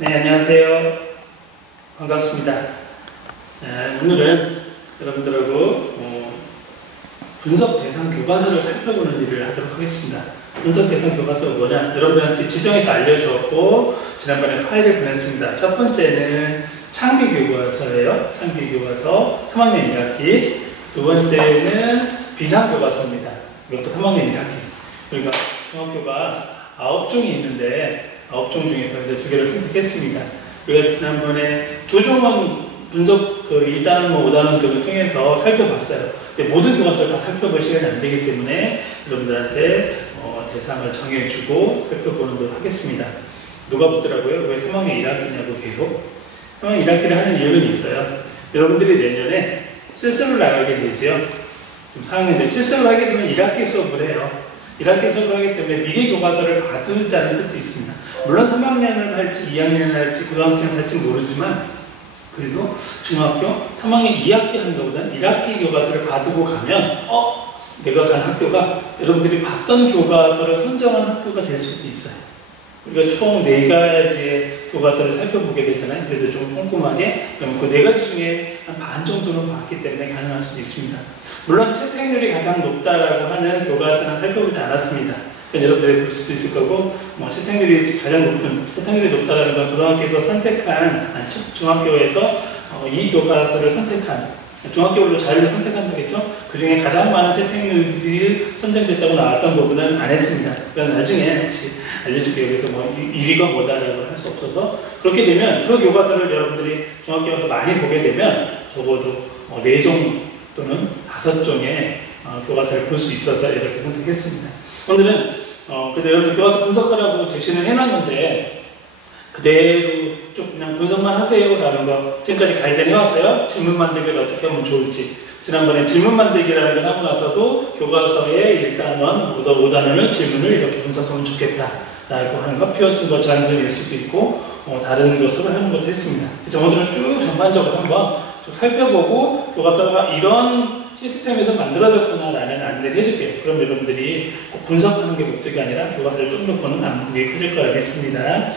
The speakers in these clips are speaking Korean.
네, 안녕하세요. 반갑습니다. 오늘은 여러분들하고 분석 대상 교과서를 살펴보는 일을 하도록 하겠습니다. 분석 대상 교과서가 뭐냐? 여러분들한테 지정해서 알려주었고 지난번에 파일을 보냈습니다. 첫 번째는 창비 교과서예요. 창비 교과서 3학년 1학기. 두 번째는 비상 교과서입니다. 이것도 3학년 1학기. 그러니까 중학교가 9종이 있는데 9종 중에서 이제 2개를 선택했습니다. 우리가 지난번에 두 종은 분석 1단원, 5단원 등을 통해서 살펴봤어요. 근데 모든 교과서를 다 살펴볼 시간이 안 되기 때문에 여러분들한테 대상을 정해주고 살펴보는 걸 하겠습니다. 누가 묻더라고요? 왜 3학년 1학기냐고 계속? 3학년 1학기를 하는 이유는 있어요. 여러분들이 내년에 실습을 나가게 되죠. 지금 4학년들 실습을 하게 되면 1학기 수업을 해요. 1학기 수업을 하기 때문에 미리 교과서를 봐두자는 뜻도 있습니다. 물론 3학년을 할지 2학년을 할지 고등학생을 할지 모르지만 그래도 중학교 3학년 2학기 하는 것보다는 1학기 교과서를 봐두고 가면 내가 간 학교가 여러분들이 봤던 교과서를 선정한 학교가 될 수도 있어요. 우리가 총 4가지의 교과서를 살펴보게 되잖아요. 그래도 좀 꼼꼼하게 그럼 그 4가지 중에 한 반 정도는 봤기 때문에 가능할 수도 있습니다. 물론 채택률이 가장 높다라고 하는 교과서는 살펴보지 않았습니다. 그러니까 여러분들이 볼 수도 있을 거고 채택률이 가장 높은, 채택률이 높다라는 건 고등학교에서 선택한, 중학교에서 이 교과서를 선택한, 중학교별로 자율로 선택한다겠죠? 그 중에 가장 많은 채택률이 선정됐다고 나왔던 부분은 안 했습니다. 그러니까 나중에 혹시 알려줄게요. 그래서 1위가 뭐다라고 할 수 없어서 그렇게 되면 그 교과서를 여러분들이 중학교 가서 많이 보게 되면 적어도 4종 또는 5종의 교과서를 볼 수 있어서 이렇게 선택했습니다. 오늘은 그래도 여러분들 교과서 분석하라고 제시는 해놨는데 그대로 쭉 그냥 분석만 하세요라는 거 지금까지 가이드를 해왔어요. 질문 만들기를 어떻게 하면 좋을지. 지난번에 질문 만들기라는 걸 하고 나서도 교과서의 1단원, 5단원을 질문을 이렇게 분석하면 좋겠다라고 하는 거, 피어쓴 잔순일 수도 있고 다른 것으로 하는 것도 했습니다. 그래서 오늘은 쭉 전반적으로 한번 쭉 살펴보고 교과서가 이런 시스템에서 만들어졌구나라는 안내를 해줄게요. 그럼 여러분들이 꼭 분석하는 게 목적이 아니라 교과서를 좀 더 보는 안목이 커질 거 알겠습니다.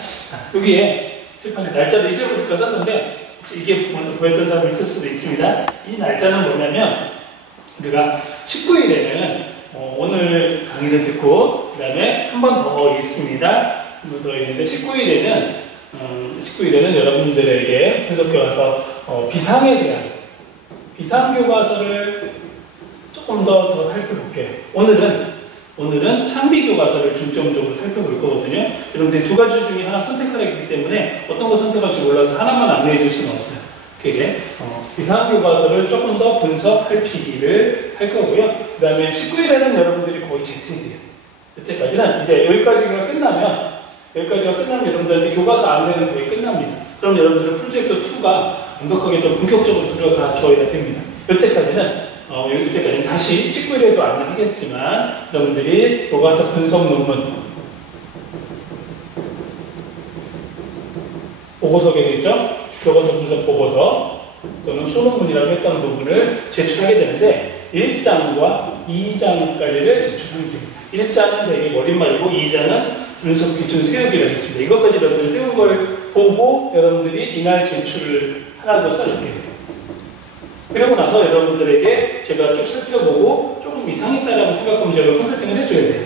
여기에 칠판에 날짜를 잊어버릴까 썼는데 이게 먼저 보였던 사람이 있을 수도 있습니다. 이 날짜는 뭐냐면 우리가 19일에는 오늘 강의를 듣고 그 다음에 한 번 더 있습니다. 한 번 더 있는데 19일에는 여러분들에게 분석교과서 비상에 대한 비상교과서를 조금 더 살펴볼게요. 오늘은 창비교과서를 중점적으로 살펴볼 거거든요. 여러분들이 2가지 중에 하나 선택하라 했기 때문에 어떤 거 선택할지 몰라서 하나만 안내해 줄 수는 없어요. 그게 비상교과서를 조금 더 분석, 살피기를 할 거고요. 그 다음에 19일에는 여러분들이 거의 재택이에요. 여태까지는 이제 여기까지가 끝나면 여러분들한테 교과서 안내는 거의 끝납니다. 그럼 여러분들은 프로젝트 2가 완벽하게 좀 본격적으로 들어가 줘야 됩니다. 여태까지는 다시 19일에도 안내하겠지만 여러분들이 교과서 분석 논문 보고서게 되죠? 교과서 분석 보고서 또는 소논문이라고 했던 부분을 제출하게 되는데 1장과 2장까지를 제출하면 됩니다. 1장은 되게 머릿말이고 2장은 분석 기준 세우기라고 했습니다. 이것까지 여러분들이 세운 걸 보고 여러분들이 이날 제출을 하라고 써줄게요. 그러고 나서 여러분들에게 제가 쭉 살펴보고 조금 이상했다라고 생각하면 제가 컨설팅을 해줘야 돼요.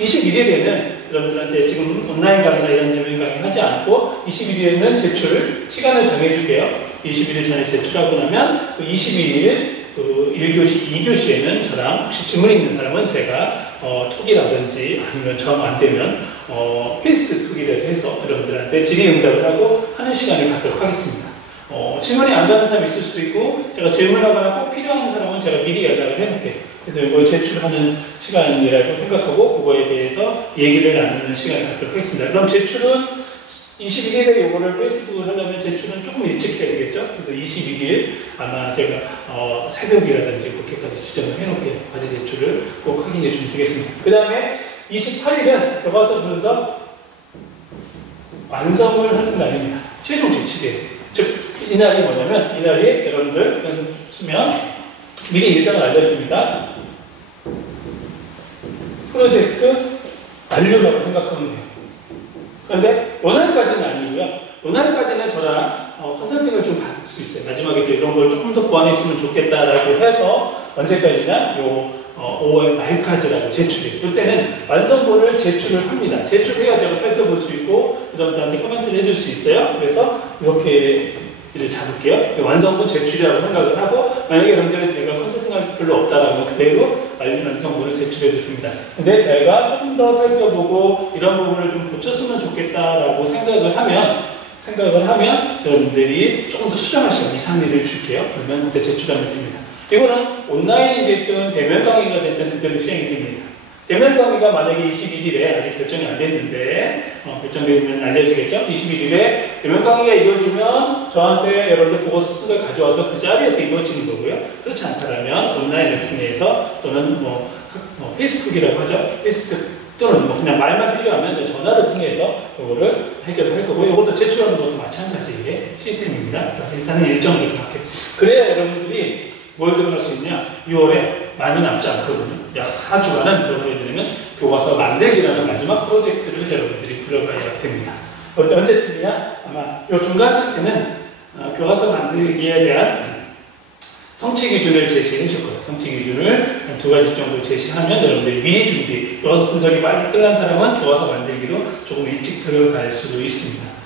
21일에는 여러분들한테 지금 온라인 강의나 이런 예능 강의 하지 않고 21일에는 제출 시간을 정해줄게요. 21일 전에 제출하고 나면 그 21일 1교시, 2교시에는 저랑 혹시 질문 있는 사람은 제가 톡이라든지 아니면 정 안 되면 페이스 톡이라도 해서 여러분들한테 질의응답을 하고 하는 시간을 갖도록 하겠습니다. 질문이 안 가는 사람이 있을 수도 있고 제가 질문하거나 꼭 필요한 사람은 제가 미리 연락을 해볼게요. 그래서 이걸 제출하는 시간이라고 생각하고 그거에 대해서 얘기를 나누는 시간을 갖도록 하겠습니다. 그럼 제출은 21일에 이거를 페이스북을 하려면 제출은 조금 일찍 해야 되겠죠? 그래서 21일 아마 제가 새벽이라든지 그렇게까지 지정을 해놓을게요. 과제 제출을 꼭 확인해 주면 되겠습니다. 그 다음에 28일은 교과서 분석 완성을 하는 날입니다. 최종 제출이에요. 즉 이날이 뭐냐면 이날이 여러분들 쓰면 미리 일정을 알려줍니다. 프로젝트 완료라고 생각하면 돼요. 그런데 원활까지는 아니고요. 원활까지는 저랑 컨설팅을 좀 받을 수 있어요. 마지막에 이런 걸 조금 더 보완했으면 좋겠다라고 해서 언제까지냐? 5월 말까지라고 제출해요. 이때는 완성본을 제출을 합니다. 제출해야 제가 살펴볼 수 있고 여러분들한테 코멘트를 해줄 수 있어요. 그래서 이렇게 이를 잡을게요. 완성본 제출이라고 생각을 하고, 만약에 여러분들은 제가 컨설팅할 게 별로 없다라고 그대로 완성본을 제출해도 됩니다. 근데 제가 조금 더 살펴보고 이런 부분을 좀 고쳤으면 좋겠다라고 생각을 하면 여러분들이 조금 더 수정할 시간 2, 3일을 줄게요. 그러면 그때 제출하면 됩니다. 이거는 온라인이 됐든 대면 강의가 됐든 그대로 시행이 됩니다. 대면 강의가 만약에 21일에 아직 결정이 안 됐는데 결정되면 알려지겠죠? 21일에 대면 강의가 이루어지면 저한테 여러분들 보고서 쓰를 가져와서 그 자리에서 이루어지는 거고요. 그렇지 않다면 온라인을 통해서 또는 페이스북이라고 하죠. 페이스북 또는 그냥 말만 필요하면 전화를 통해서 이거를 해결을 할 거고, 이것도 제출하는 것도 마찬가지의 시스템입니다. 그래서 일단은 일정을 이렇게 할게요. 그래야 여러분들이 뭘 들어갈 수 있냐? 6월에 많이 남지 않거든요. 약 4주간은 들어가야 되면 교과서 만들기라는 마지막 프로젝트를 여러분들이 들어가야 됩니다. 언제쯤이냐? 아마 이 중간쯤 때는 교과서 만들기에 대한 성취 기준을 제시해 줄 거예요. 성취 기준을 한 2가지 정도 제시하면 여러분들이 미리 준비, 교과서 분석이 빨리 끝난 사람은 교과서 만들기로 조금 일찍 들어갈 수도 있습니다.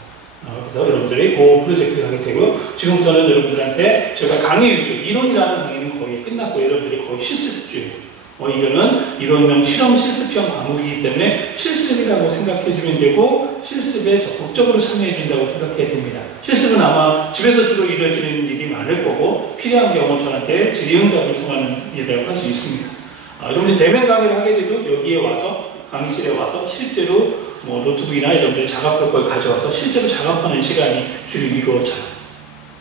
그래서 여러분들이 그 프로젝트 하게 되고, 지금부터는 여러분들한테 제가 강의 위주, 이론이라는 강의는 거의 끝났고 여러분들이 거의 실습주예요. 이거는 이론형 실험 실습형 과목이기 때문에 실습이라고 생각해주면 되고, 실습에 적극적으로 참여해준다고 생각해야 됩니다. 실습은 아마 집에서 주로 이루어지는 일이 많을 거고, 필요한 경우 저한테 질의응답을 통하는 일이라고 할 수 있습니다. 여러분들 대면 강의를 하게 돼도 여기에 와서, 강의실에 와서 실제로 노트북이나 여러분들 작업할 걸 가져와서 실제로 작업하는 시간이 주로 이루어져요.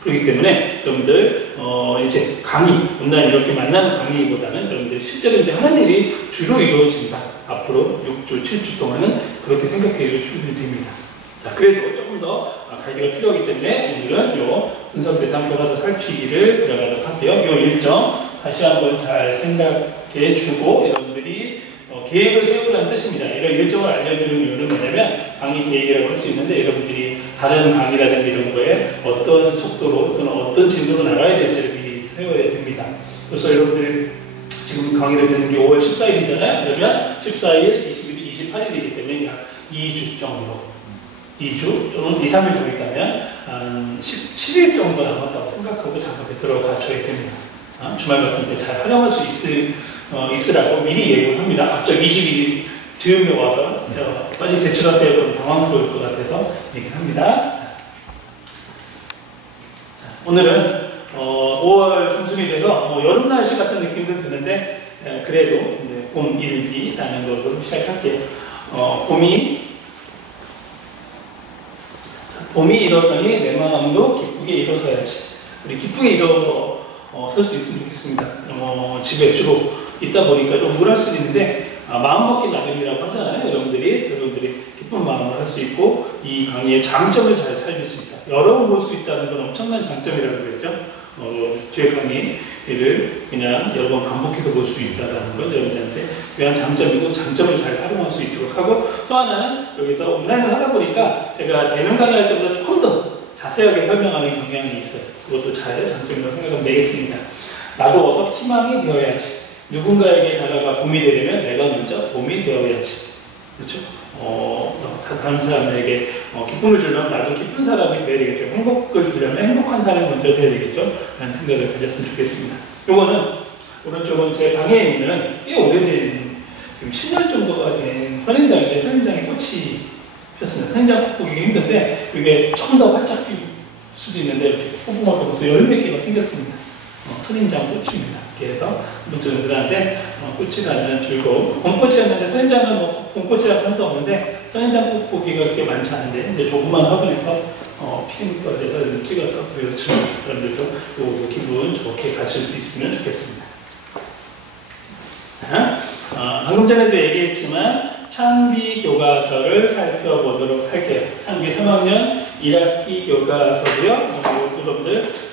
그렇기 때문에 여러분들 이제 강의, 온라인 이렇게 만나는 강의보다는 여러분들 실제로 이제 하는 일이 주로 이루어진다. 앞으로 6주, 7주 동안은 그렇게 생각해 주시면 됩니다. 자, 그래도 조금 더 가이드가 필요하기 때문에 오늘은 요 분석 대상 교과서 살피기를 들어가도록 할게요. 요 일정 다시 한번 잘 생각해 주고 여러분들이 계획을 세우라는 뜻입니다. 이런 일정을 알려드리는 이유는 뭐냐면 강의 계획이라고 할 수 있는데 여러분들이 다른 강의라든지 이런 거에 어떤 속도로 또는 어떤 진도로 나가야 될지를 미리 세워야 됩니다. 그래서 여러분들이 지금 강의를 듣는 게 5월 14일이잖아요. 그러면 14일, 20일, 28일이기 때문에 약 2주 정도, 2주 또는 2, 3일 더 있다면 한 10일 정도 남았다고 생각하고 작업에 들어가줘야 됩니다. 주말 같은 때 잘 활용할 수 있으라고 미리 예고를 합니다. 갑자기 22일 즈음에 와서 빨리 제출하세요. 그럼 당황스러울 것 같아서 얘기를 합니다. 오늘은 5월 중순이 돼서 여름 날씨 같은 느낌도 드는데 그래도 봄 일기라는 것으로 시작할게요. 봄이 일어서니 내 마음도 기쁘게 일어서야지. 우리 기쁘게 일어설 수 있으면 좋겠습니다. 집에 주로 있다 보니까 좀 우울할 수도 있는데 마음먹기 나름이라고 하잖아요. 여러분들이 기쁜 마음을 할 수 있고 이 강의의 장점을 잘 살릴 수 있다. 여러 번 볼 수 있다는 건 엄청난 장점이라고 그랬죠. 제 강의를 그냥 여러 번 반복해서 볼 수 있다는 건 여러분들한테 위한 장점이고 장점을 잘 활용할 수 있도록 하고, 또 하나는 여기서 온라인을 하다 보니까 제가 대면 강의할 때보다 조금 더 자세하게 설명하는 경향이 있어요. 그것도 잘 장점이라고 생각하면 되겠습니다. 나도 어서 희망이 되어야지. 누군가에게 다가가 봄이 되려면 내가 먼저 봄이 되어야지. 그렇죠? 다른 사람에게 기쁨을 주려면 나도 기쁜 사람이 되어야 되겠죠. 행복을 주려면 행복한 사람이 먼저 되어야 되겠죠. 라는 생각을 가졌으면 좋겠습니다. 요거는, 오른쪽은 제 방에 있는 꽤 오래된, 지금 10년 정도가 된 선인장인데, 선인장에 꽃이 폈습니다. 선인장 보기 힘든데, 이게 조금 더 활짝 필 수도 있는데, 이렇게 포봉하고 벌써 10몇 개가 생겼습니다. 선인장 꽃입니다. 이렇게 해서 분들한테 꽃이 나는 즐거움. 봄꽃이었는데 선인장은 봄꽃이라고 할 수 없는데 선인장 꽃 보기가 그렇게 많지 않은데 이제 조그만 화분에서 핀 것에서 찍어서 보여주면 여러분들도 요 기분 좋게 가실 수 있으면 좋겠습니다. 자, 방금 전에도 얘기했지만 창비 교과서를 살펴보도록 할게요. 창비 3학년 1학기 교과서고요.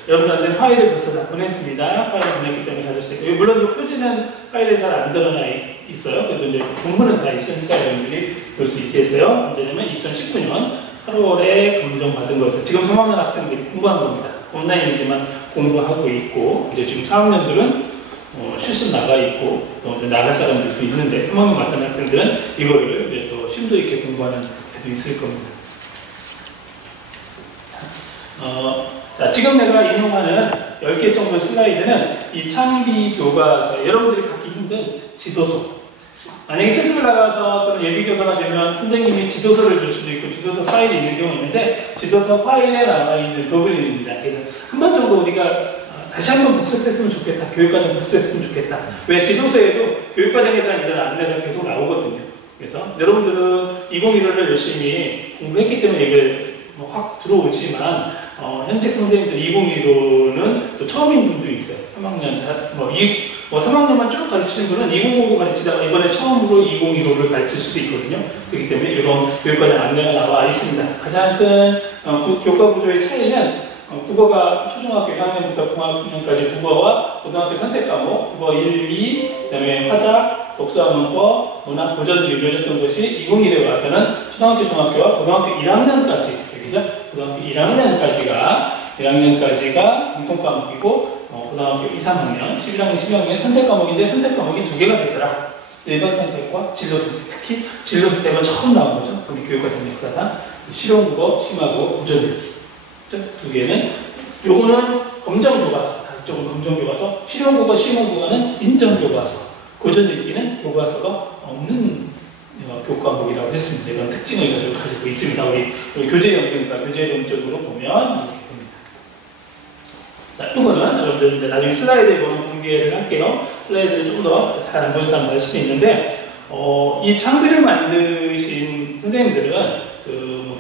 여러분들한테 파일을 벌써 다 보냈습니다. 파일을 보냈기 때문에 가질 수 있고, 물론 이 표지는 파일에 잘 안 드러나 있어요. 그래도 이제 본문은 다 있으니까 여러분들이 볼 수 있게 했어요. 언제냐면 2019년 8월에 검정받은 것을 지금 3학년 학생들이 공부한 겁니다. 온라인이지만 공부하고 있고, 이제 지금 4학년들은 실습 나가 있고, 또 나갈 사람들도 있는데, 3학년 맡은 학생들은 이거를 이제 또 심도 있게 공부하는 애도 있을 겁니다. 자, 지금 내가 인용하는 10개 정도의 슬라이드는 이 창비 교과서, 여러분들이 갖기 힘든 지도서. 만약에 실습을 나가서 또는 예비교사가 되면 선생님이 지도서를 줄 수도 있고 지도서 파일이 있는 경우가 있는데 지도서 파일에 나와 있는 버블입니다. 그래서 한 번 정도 우리가 다시 한번 복습했으면 좋겠다. 교육과정 복습했으면 좋겠다. 왜 지도서에도 교육과정에 대한 이런 안내가 계속 나오거든요. 그래서 여러분들은 2015를 열심히 공부했기 때문에 이게 확 들어오지만 현재 선생님들 2015는 또 처음인 분도 있어요. 3학년, 3학년만 쭉 가르치는 분은 2009 가르치다가 이번에 처음으로 2015를 가르칠 수도 있거든요. 그렇기 때문에 이런 교육과정 안내가 나와 있습니다. 가장 큰 교과 구조의 차이는 국어가 초중학교 1학년부터 중학년까지 국어와 고등학교 선택 과목, 국어 1, 2, 그 다음에 화작, 독서와 문법, 문학, 고전을 이루어졌던 것이 2015에 와서는 초등학교, 중학교와 고등학교 1학년까지, 그죠? 고등학교 1학년까지가 공통 과목이고, 고등학교 2, 3학년, 11학년, 12학년 선택 과목인데 선택 과목이 2개가 됐더라. 일반 선택과 진로 선택, 특히 진로 선택은 처음 나온 거죠. 우리 교육과정 역사상 실용국어, 심화국어, 고전 읽기. 2개는 요거는 검정교과서, 이쪽은 검정교과서, 실용국어, 심화국어는 인정교과서, 고전 읽기는 교과서가 없는 교과목이라고 했습니다. 이런 특징을 가지고 있습니다. 우리 교재연구니까 교재론적으로 보면 이렇게 됩니다. 자, 이거는 여러분들 이제 나중에 슬라이드에 보면 공개를 할게요. 슬라이드를 좀 더 잘 안 보여서 안 볼 수도 있는데, 이 창비를 만드신 선생님들은,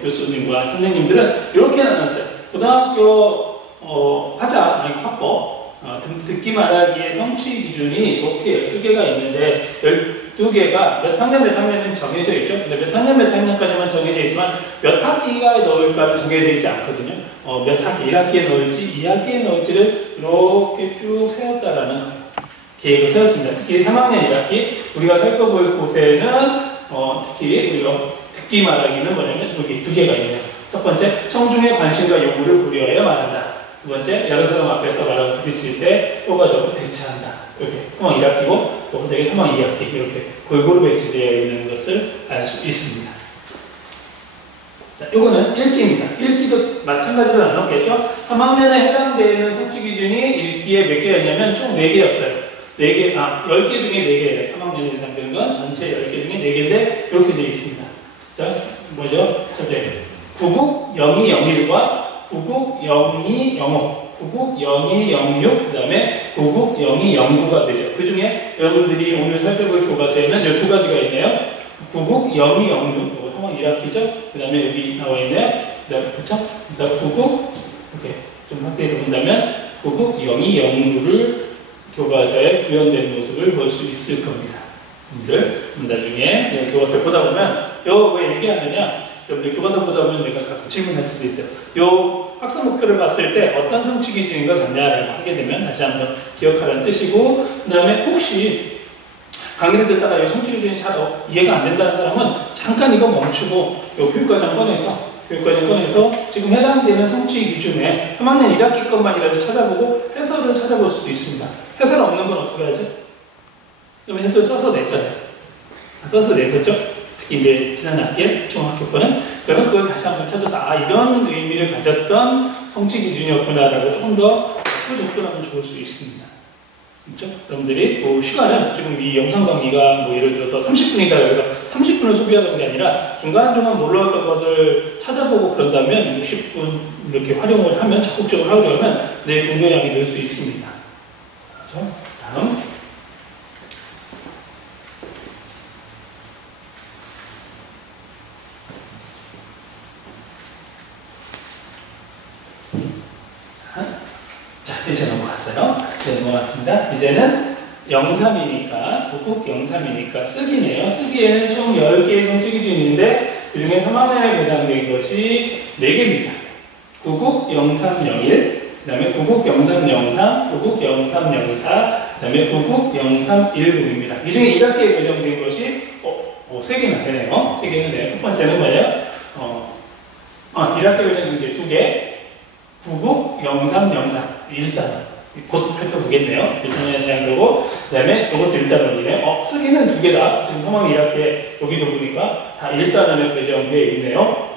교수님과 선생님들은 이렇게 나눴어요. 고등학교 화작, 아니 화법, 듣기 말하기의 성취 기준이 이렇게 12개가 있는데 12개가 몇 학년은 정해져 있죠. 근데 몇 학년까지만 정해져 있지만 몇 학기가 넣을까는 정해져 있지 않거든요. 몇 학기, 1학기에 넣을지 2학기에 넣을지를 이렇게 쭉 세웠다라는 계획을 세웠습니다. 특히 3학년 1학기 우리가 살펴볼 곳에는 특히 우리가 듣기 말하기는 뭐냐면 여기 2개가 있네요. 첫 번째, 청중의 관심과 요구를 고려하여 말한다. 두 번째, 여러 사람 앞에서 말하고 부딪힐 때 효과적으로 대처한다. 이렇게 3학 1학기고 또 내게 3학 2학기 이렇게 골고루 배치되어 있는 것을 알 수 있습니다. 자, 이거는 읽기입니다. 읽기도 마찬가지로 나눴겠죠? 3학년에 해당되는 성취 기준이 읽기에 몇 개가 있냐면 총 4개였어요. 10개 중에 4개예요. 3학년에 해당되는 건 전체 10개 중에 4개인데 이렇게 되어 있습니다. 자, 뭐죠? 첫째, 구국 0201과 구국 0205, 구국 0206, 그 다음에 구국 0209가 되죠. 그 중에 여러분들이 오늘 살펴볼 교과서에는 이 2가지가 있네요. 구국 0206, 이거 3학 1학기죠. 그 다음에 여기 나와 있네요. 그 다음에, 그쵸? 그래서 구국, 이렇게 좀 확대해서 본다면, 구국 0209를 교과서에 구현된 모습을 볼 수 있을 겁니다. 여러분들, 나중에 교과서를 보다 보면, 이거 왜 얘기하느냐? 여러분들 교과서 보다 보면 내가 가끔 질문할 수도 있어요. 요 학습 목표를 봤을 때 어떤 성취 기준인가 같냐라고 하게 되면 다시 한번 기억하라는 뜻이고, 그 다음에 혹시 강의를 듣다가 이 성취 기준이 잘 이해가 안 된다는 사람은 잠깐 이거 멈추고 요 교육과정 꺼내서 지금 해당되는 성취 기준에 3학년 1학기 것만이라도 찾아보고 해설을 찾아볼 수도 있습니다. 해설 없는 건 어떻게 하죠? 그러면 해설 써서 냈잖아요. 써서 냈었죠? 특히 이제 지난 학기에 중학교 거는 그러면 그걸 다시 한번 찾아서 이런 의미를 가졌던 성취 기준이었구나라고 조금 더 접근하면 좋을 수 있습니다. 그렇죠? 여러분들이 시간은 지금 이 영상 강의가 예를 들어서 30분이다 그래서 30분을 소비하는 게 아니라 중간중간 몰라왔던 것을 찾아보고 그런다면 60분 이렇게 활용을 하면 적극적으로 하려면 내 공부량이 늘 수 있습니다. 그렇죠? 다음. 이제 넘어갔어요. 이제 넘어갔습니다. 이제는 03이니까, 북극 03이니까 쓰기네요. 쓰기에는 총 10개의 성취 기준인데, 그 중에 3학년에 해당된 것이 4개입니다. 구국 0301, 그 다음에 구국 0303, 구국 0304, 그 다음에 구국 0310입니다. 이 중에 1학기에 배정된 것이, 3개나 되네요. 3개는 돼요. 첫 번째는 뭐예요? 일학기에는 이제 두 개, 구국, 영상, 영상. 일단 곧 살펴보겠네요. 일단에 대한 거고, 그 다음에 이것도 일단원이네. 쓰기는 두 개다. 지금 상황 1학기에 여기도 보니까 다 일단원에 배정되어 있네요.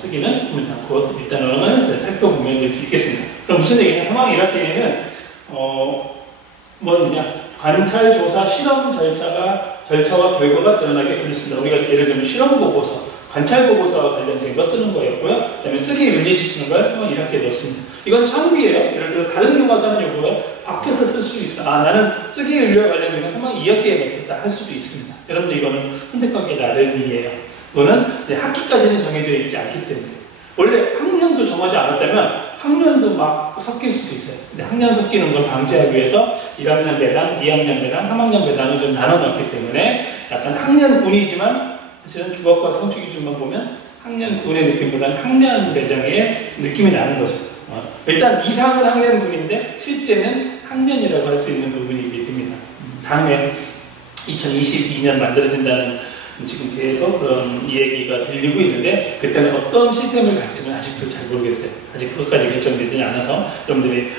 쓰기는 곧 일단원은 살펴보면 될 수 있겠습니다. 그럼 무슨 얘기냐? 상황 1학기에는 뭐냐? 관찰, 조사, 실험 절차와 결과가 드러나게 그렸습니다. 우리가 예를 들면 실험 보고서, 관찰 보고서와 관련된 거 쓰는 거였고요. 그 다음에 쓰기 윤리시키는 걸 상황 1학기에 넣었습니다. 이건 창비예요. 예를 들어 다른 교과서는 요거가 바뀌어서 쓸 수 있어요. 나는 쓰기 윤리와 관련된 거 상황 2학기에 넣겠다 할 수도 있습니다. 여러분들 이거는 선택하기 나름이에요. 이거는 학기까지는 정해져 있지 않기 때문에. 원래 학년도 정하지 않았다면 학년도 막 섞일 수도 있어요. 근데 학년 섞이는 걸 방지하기 위해서 1학년 배당, 2학년 배당, 3학년 배당을 좀 나눠 놨기 때문에 약간 학년군이지만 사실은 주각과 성취 기준만 보면 학년군의 느낌보다는 학년 배당의 느낌이 나는 거죠. 일단 이상은 학년군인데 실제는 학년이라고 할 수 있는 부분이게 됩니다. 다음에 2022년 만들어진다는 지금 계속 그런 이야기가 들리고 있는데 그때는 어떤 시스템을 갈지는 아직도 잘 모르겠어요. 아직 그것까지 결정되지는 않아서 여러분들이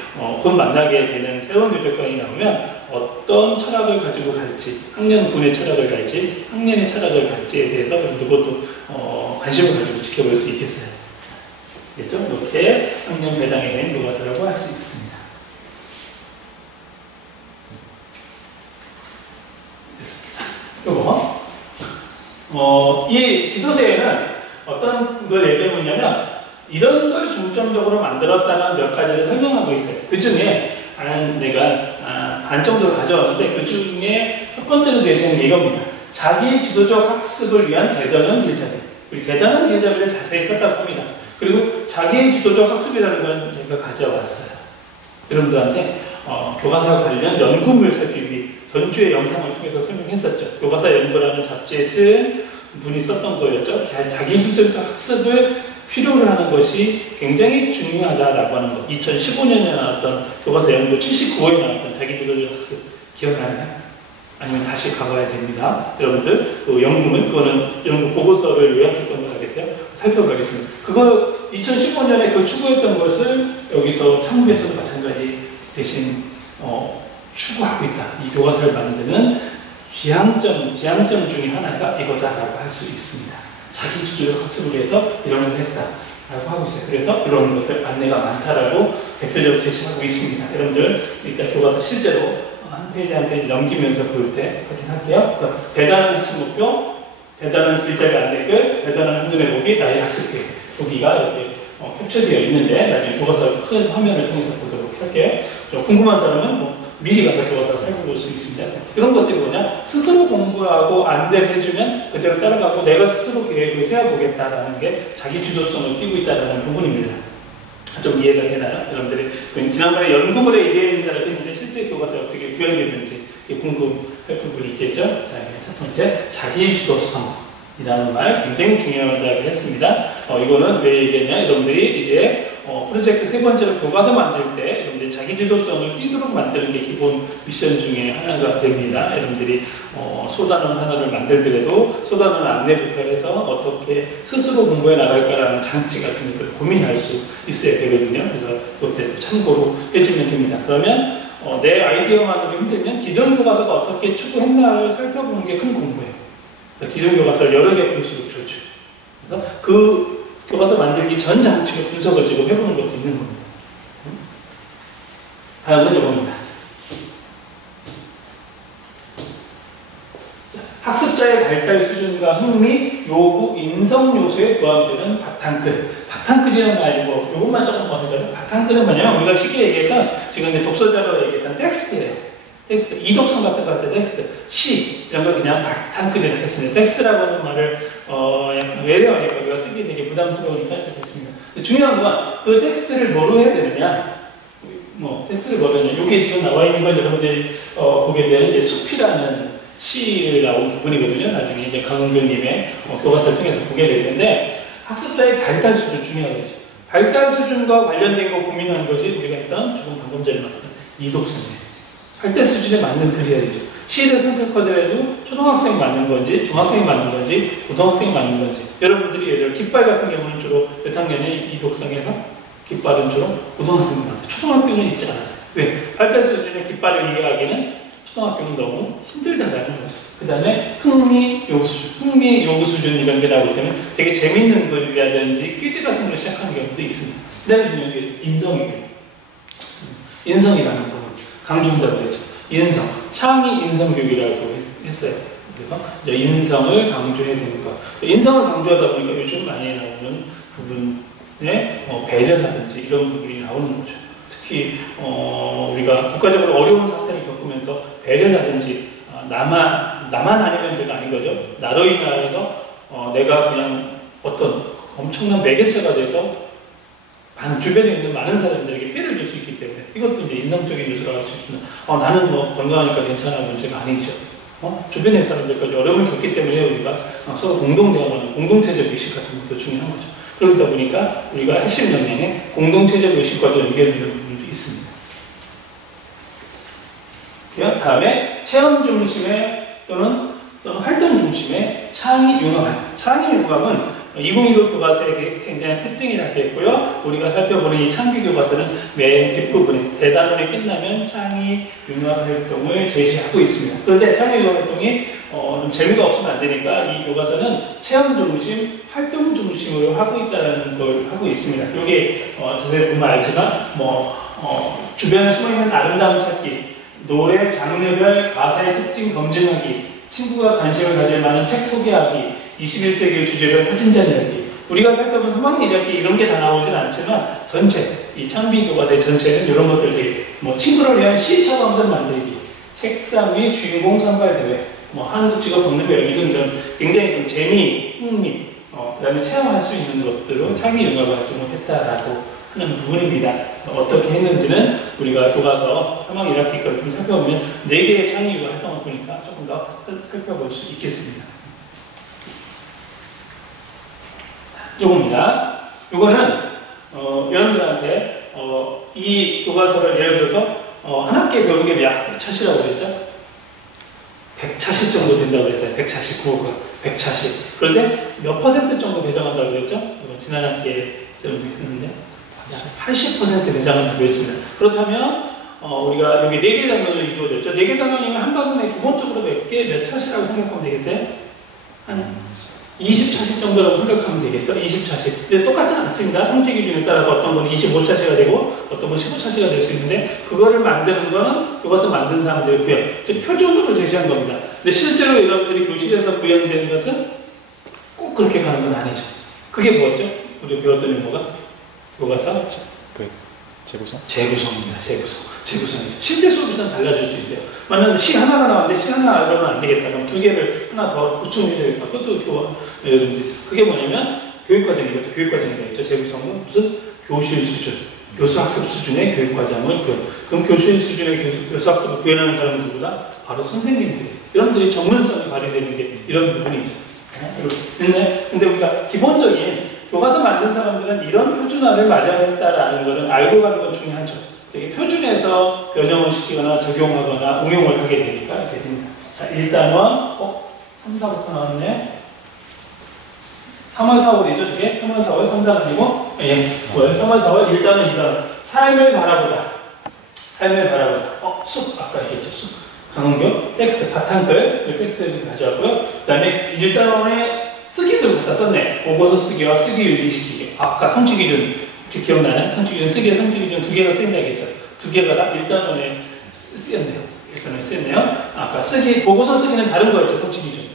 곧 만나게 되는 새로운 교육관이 나오면 어떤 철학을 가지고 갈지, 학년군의 철학을 갈지, 학년의 철학을 갈지에 대해서 여러분들 그것도 관심을 가지고 지켜볼 수 있겠어요. 알겠죠? 이렇게 학년 배당에 대한 교과서라고 할 수 있습니다. 요거 이 지도서에는 어떤 걸 얘기하고 있냐면 이런 걸 중점적으로 만들었다는 몇 가지를 설명하고 있어요. 그 중에 내가 반 정도를 가져왔는데 그 중에 첫 번째로 되시는 게 이겁니다. 자기 지도적 학습을 위한 대단한 길잡이. 우리 대단한 길잡이를 자세히 썼다고 합니다. 그리고 자기 지도적 학습이라는 건 제가 가져왔어요. 여러분들한테 교과서와 관련 연구물 살피기 전주의 영상을 통해서 설명했었죠. 교과서 연구라는 잡지에 쓴 분이 썼던 거였죠. 자기 지도적 학습을 필요로 하는 것이 굉장히 중요하다라고 하는 것. 2015년에 나왔던 교과서 연구 79호에 나왔던 자기 지도적 학습 기억나나요? 아니면 다시 가봐야 됩니다. 여러분들 그 연구물, 그거는 연구 보고서를 요약했던 거 알겠어요? 살펴보겠습니다. 그거 2015년에 그 추구했던 것을 여기서 창부에서도 마찬가지 대신 추구하고 있다. 이 교과서를 만드는 지향점 중에 하나가 이거다라고 할 수 있습니다. 자기 주도적 학습을 위해서 이런 걸 했다라고 하고 있어요. 그래서 이런 것들 안내가 많다라고 대표적으로 제시하고 있습니다. 여러분들 일단 교과서 실제로 한 페이지 한 페이지 넘기면서 볼 때 확인할게요. 그러니까 대단한 학습 목표, 대단한 길잡이 안내글, 대단한 한눈에 보기, 나의 학습 계획. 여기가 이렇게 캡처되어 있는데 나중에 교과서 큰 화면을 통해서 보도록 할게요. 궁금한 사람은 미리 가서 교과서 살펴볼 수 있습니다. 이런 것들이 뭐냐? 스스로 공부하고 안내를 해주면 그대로 따라가고 내가 스스로 계획을 세워보겠다라는 게 자기 주도성을 띄고 있다는 부분입니다. 좀 이해가 되나요? 여러분들이 지난번에 연구물에 이래야 된다고 했는데 실제 교과서에 어떻게 구현됐는지 궁금할 부분이 있겠죠? 첫 번째, 자기 주도성이라는 말 굉장히 중요하다고 했습니다. 이거는 왜 얘기했냐? 여러분들이 이제 프로젝트 세 번째로 교과서 만들 때 여러분들이 자기 주도성을 띄도록 만드는 게 기본 미션 중에 하나가 됩니다. 여러분들이 소단원 하나를 만들더라도 소단원 안내부터 해서 어떻게 스스로 공부해 나갈까라는 장치 같은 것들을 고민할 수 있어야 되거든요. 그래서 그때 참고로 해주면 됩니다. 그러면 내 아이디어만으로 힘들면 기존 교과서가 어떻게 추구했나를 살펴보는 게 큰 공부예요. 그래서 기존 교과서를 여러 개 볼수록 좋죠. 그래서 그 교과서 만들기 전 장치로 분석을 지금 해보는 것도 있는 겁니다. 다음은 이겁니다. 학습자의 발달 수준과 흥미, 요구, 인성 요소에 부합되는 바탕글. 바탕글이라는 말이고, 요것만 조금 보세요. 바탕글은 뭐냐면, 우리가 쉽게 얘기했던, 지금 이제 독서자로 얘기했던 텍스트예요. 텍스트, 이독성 같은 거 할 때 텍스트, 시, 이런 거 그냥 바탕글이라고 했습니다. 텍스트라고 하는 말을, 약간 외래어니까 우리가 쓰기 되게 부담스러우니까 이렇게 했습니다. 중요한 건, 그 텍스트를 뭐로 해야 되느냐? 텍스트를 뭐로 해야 되느냐? 이게 지금 나와 있는 건 여러분들이, 보게 되는 이제 숲이라는 시를 나온 부분이거든요. 나중에 이제 강은교님의 교과서를 통해서 보게 될 텐데 학습자의 발달 수준 중요하겠죠. 발달 수준과 관련된 거 고민하는 것이 우리가 했던 조금 방금 전에 나왔던 이독성이에요. 발달 수준에 맞는 글이어야 되죠. 시를 선택하더라도 초등학생이 맞는 건지, 중학생이 맞는 건지, 고등학생이 맞는 건지. 여러분들이 예를 들어 깃발 같은 경우는 주로 몇 학년에 이 독성에서 깃발은 주로 고등학생이 맞아요. 초등학교는 있지 않았어요. 왜? 발달 수준의 깃발을 이해하기는 초등학교는 너무 힘들다라는 거죠. 그 다음에 흥미 요구 수준 이런 게 나올 때는 되게 재밌는 글이라든지 퀴즈 같은 걸 시작하는 경우도 있습니다. 그 다음에 중요한 게 인성이고요. 인성이라는 부분 강조한다고 그랬죠. 인성, 창의 인성교육이라고 했어요. 그래서 이제 인성을 강조해야 되는 거. 인성을 강조하다 보니까 요즘 많이 나오는 부분에 배려라든지 이런 부분이 나오는 거죠. 특히 우리가 국가적으로 어려운 사태를 겪으면서 배려라든지 나만 아니면 내가 아닌 거죠. 나로 인하여서 내가 그냥 어떤 엄청난 매개체가 돼서 주변에 있는 많은 사람들에게 피해를 줄 수 있기 때문에 이것도 이제 인성적인 요소라고 할 수 있습니다. 나는 뭐 건강하니까 괜찮아 문제가 아니죠. 주변의 사람들까지 어려움을 겪기 때문에 우리가 서로 공동대화하는 공동체적 의식 같은 것도 중요한 거죠. 그러다 보니까 우리가 핵심 역량에 공동체적 의식과도 연결되는 부분도 있습니다. 다음에 체험 중심의 또는 활동 중심의 창의 융합. 창의 융합은 2015 교과서의 굉장히 특징이라고 했고요. 우리가 살펴보는 이 창기 교과서는 맨 뒷부분에 대단원이 끝나면 창의 융합 활동을 제시하고 있습니다. 그런데 창의 융합 활동이 좀 재미가 없으면 안 되니까 이 교과서는 체험 중심, 활동 중심으로 하고 있다는 걸 하고 있습니다. 여기 자세히 보면 알지만 주변에 숨어있는 아름다움 찾기, 노래 장르별 가사의 특징 검증하기, 친구가 관심을 가질 만한 책 소개하기, 21세기 주제별 사진전 이야기. 우리가 살펴본 3학년 1학기 이런 게 다 나오진 않지만 전체, 이 창비 교과서의 전체는 이런 것들이 친구를 위한 시 처방전 만들기, 책상 위 주인공 선발 대회, 한국 직업 법률 배우기 등 이런 굉장히 좀 재미, 흥미, 그 다음에 체험할 수 있는 것들로 창의 융합 활동을 했다라고 하는 부분입니다. 어떻게 했는지는 우리가 교과서 3학년 1학기 걸 좀 살펴보면 4개의 창의 융합 활동을 보니까 조금 더 살펴볼 수 있겠습니다. 요겁니다. 요거는 여러분들한테 이 교과서를 예를 들어서 한 학기에 배우는 게 몇 차시라고 그랬죠? 100차시 정도 된다고 그랬어요. 100차시, 국어가 100차시. 그런데 몇 퍼센트 정도 배정한다고 그랬죠? 지난 학기에 좀 있었는데 80% 배정한다고 그랬습니다. 그렇다면 우리가 여기 4개 단원으로 이루어졌죠. 4개 단원이면 한 과목에 기본적으로 몇 차시라고 생각하면 되겠어요? 한 20차시 정도라고 생각하면 되겠죠? 20차시. 근데 똑같지 않습니다. 성취 기준에 따라서 어떤 건 25차시가 되고 어떤 건 15차시가 될 수 있는데 그거를 만드는 거는 그것을 만든 사람들의 구현, 즉 표준으로 제시한 겁니다. 근데 실제로 여러분들이 교실에서 구현되는 것은 꼭 그렇게 가는 건 아니죠. 그게 뭐였죠? 우리 배웠던 용어가? 교과서? 재구성입니다. 재구성이죠. 실제 수업에서는 달라질 수 있어요. 만약에 시 하나가 나왔는데 시 하나 그러면 안 되겠다. 그럼 2개를 하나 더 보충해줘야겠다. 그것도 그게 뭐냐면 교육과정이겠죠. 교육과정이 되겠죠. 재구성은 무슨 교실 수준, 교수학습 수준의 교육과정을 구현. 그럼 교실 수준의 교수학습을 구현하는 사람은 누구다? 바로 선생님들이. 여러분들이 전문성이 발휘되는 게 이런 부분이죠. 근데 우리가 기본적인 교과서 만든 사람들은 이런 표준화를 마련했다라는 것을 알고 가는 건 중요하죠. 되게 표준에서 변형을 시키거나 적용하거나 응용을 하게 되니까 이렇게 됩니다. 자, 1단원, 3, 4부터 나왔네. 3월, 4월이죠, 이게? 3월, 4월, 3, 4가 아니고, 3월, 4월, 1단원, 2단원. 삶을 바라보다. 삶을 바라보다. 숲, 아까 얘기했죠, 숲. 강은교, 텍스트, 바탕글, 텍스트를 가져왔고요. 그 다음에 1단원에 쓰기도 갖다 썼네. 보고서 쓰기와 쓰기 윤리시키기. 아까 성취기준, 기억나는? 성취기준, 쓰기와 성취기준 2개가 쓰인다겠죠. 2개가 다 1단원에 쓰였네요. 1단원에 쓰였네요. 아까 보고서 쓰기는 다른 거였죠, 성취기준.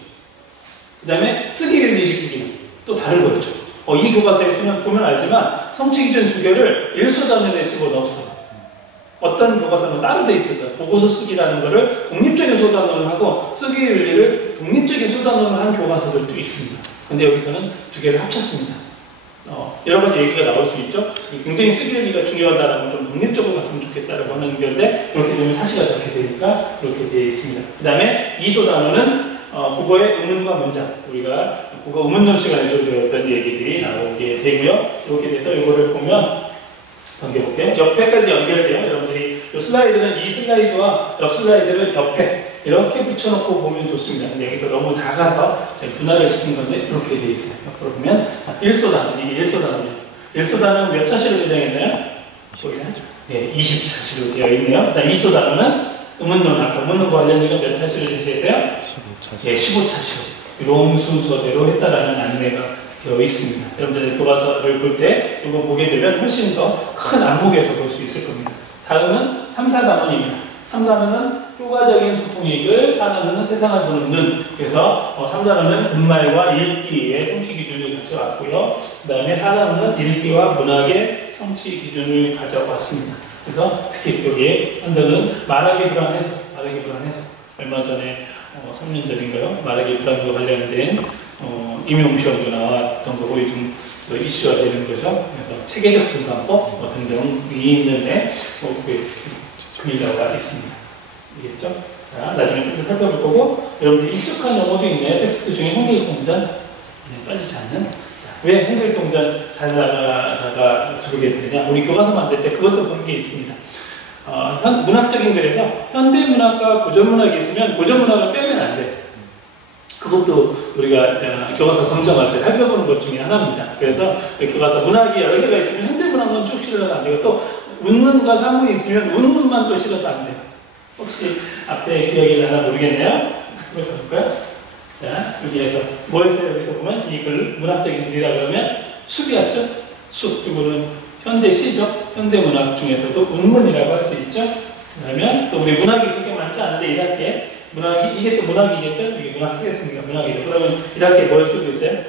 그 다음에 쓰기 윤리시키기는 또 다른 거였죠. 이 교과서에 보면 알지만 성취기준 2개를 1소단원에 집어넣었어. 어떤 교과서는 따로 돼 있을 거예요. 보고서 쓰기라는 거를 독립적인 소단원을 하고 쓰기 윤리를 독립적인 소단원을 한 교과서들도 있습니다. 근데 여기서는 2개를 합쳤습니다. 여러 가지 얘기가 나올 수 있죠. 굉장히 쓰기 윤리가 중요하다라고 좀 독립적으로 갔으면 좋겠다라고 하는 의견인데 이렇게 되면 사시가 적게 되니까 이렇게 되어 있습니다. 그 다음에 2소 단원은 국어의 의문과 문장, 우리가 국어 의문론 시간에 좀 배웠던 얘기들이 나오게 되고요. 이렇게 돼서 이거를 보면 넘겨볼게요. 옆에까지 연결돼요. 여러분들이 이 슬라이드는 이 슬라이드와 옆 슬라이드를 옆에 이렇게 붙여놓고 보면 좋습니다. 근데 여기서 너무 작아서 제가 분할을 시킨 건데 이렇게 돼 있어요. 옆으로 보면 1소 단원, 이게 1소 단원이에요. 1소 단원은 몇 차시로 배정했나요? 보이나요? 네, 20차시로 되어 있네요. 그다음 2소 단원은 음운론, 아까 음운론과 관련된 건 몇 차시로 제시했어요? 15차시. 네, 15차시로. 이런 순서대로 했다라는 안내가 되어 있습니다. 여러분들 교과서를 볼 때 이거 보게 되면 훨씬 더 큰 안목에서 볼 수 있을 겁니다. 다음은 3, 4단원입니다. 3단원은 효과적인 소통이익을, 4단원은 세상을 보는 눈. 그래서 3단원은 듣말과 읽기의 성취 기준을 가져왔고요. 그 다음에 4단원은 읽기와 문학의 성취 기준을 가져왔습니다. 그래서 특히 여기 3단원은 말하기 불안해서, 얼마 전에 3년 전인가요? 말하기 불안과 관련된 임용시험도 나왔던 거고 요즘 이슈가 되는 거죠. 그래서 체계적 중간법 등등이 있는데 글이 나와 있습니다. 알겠죠? 자, 나중에 좀 살펴볼 거고 여러분들 익숙한 용어 중에 텍스트 중에 홍길동전 빠지지 않는. 자, 왜 홍길동전 잘 나가다가 들어오게 되느냐? 우리 교과서 만들 때 그것도 본 게 있습니다. 문학적인 글에서 현대문학과 고전문학이 있으면 고전문학을 빼면 안 돼. 그것도 우리가 교과서 정정할 때 살펴보는 것 중에 하나입니다. 그래서 교과서 문학이 여러 개가 있으면 현대문학만 쭉 실어도 안 되고 또 운문과 산문이 있으면 운문만 또 실어도 안 돼요. 혹시 앞에 기억이 나나 모르겠네요. 한번 볼까요? 자, 여기에서 뭐 했어요? 여기서 보면 이 글 문학적인 글이라 그러면 숲이었죠? 숲. 이거는 현대시죠? 현대문학 중에서도 운문이라고 할 수 있죠? 그러면 또 우리 문학이 그렇게 많지 않은데 1학기에 문학이, 이게 또 문학이겠죠? 이게 문학 쓰겠습니까? 문학이죠. 그러면 1학기에 뭘 쓰고 있어요?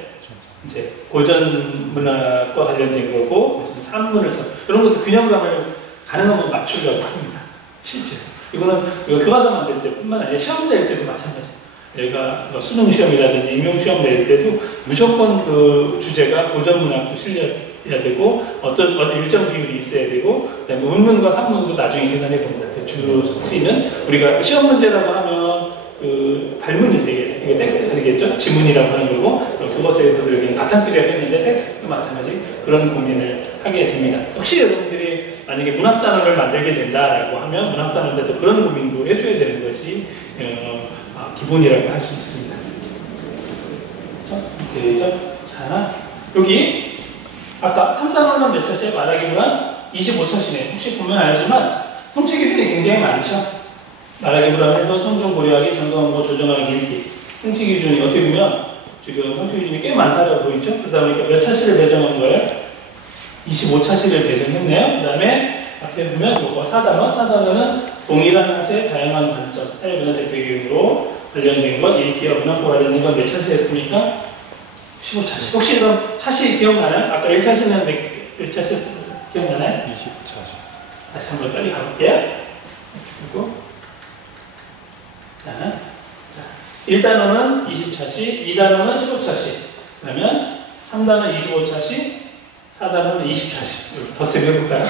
이제 고전 문학과 관련된 거고, 고전 산문을 써. 이런 것도 균형감을 가능하면 맞추려고 합니다. 실제로. 이거는 교과서 만들 때뿐만 아니라 시험 낼 때도 마찬가지예요. 얘가 수능 시험이라든지 임용 시험 낼 때도 무조건 그 주제가 고전 문학도 실려야 되고 어떤 일정 비율이 있어야 되고 그다음에 운문과 산문도 나중에 계산해 봅니다. 그 주로 쓰이는 우리가 시험 문제라고 하면 그 발문이 되게 이게 텍스트가 되겠죠. 지문이라고 하는 거고 교과서에서도 여기는 바탕글이라고 했는데 텍스트도 마찬가지 그런 고민을 하게 됩니다. 혹시 여러분들이 만약에 문학 단어를 만들게 된다라고 하면 문학 단어인데도 그런 고민도 해줘야 되는 것이 기본이라고 할 수 있습니다. 이렇게 되죠? 자, 여기 아까 3단원은 몇 차시에 말하기 불안 25차시네. 혹시 보면 알지만 성취 기준이 굉장히 많죠. 말하기 불안해서 청중 고려하기, 점검하고 조정하기 읽기. 성취 기준이 어떻게 보면 지금 성취 기준이 꽤 많다라고 보이죠? 그러다 보니까 몇 차시를 배정한 거예요? 25차시를 배정했네요. 그 다음에 앞에 보면 이거 4단원은 동일한 화제, 다양한 관점, 사회문화적 배경으로 관련된 것, 읽기와 문학과 관련된 건 몇 차시였습니까? 15차시. 혹시 그럼 차시 기억나나요? 아까 1차시는 몇 차시 기억나나요? 20차시. 다시 한번 빨리 가볼게요. 그리고 자, 1단원은 20차시, 2단원은 15차시, 그러면 3단원 25차시, 4단원은 20차시. 더 세게 해볼까요?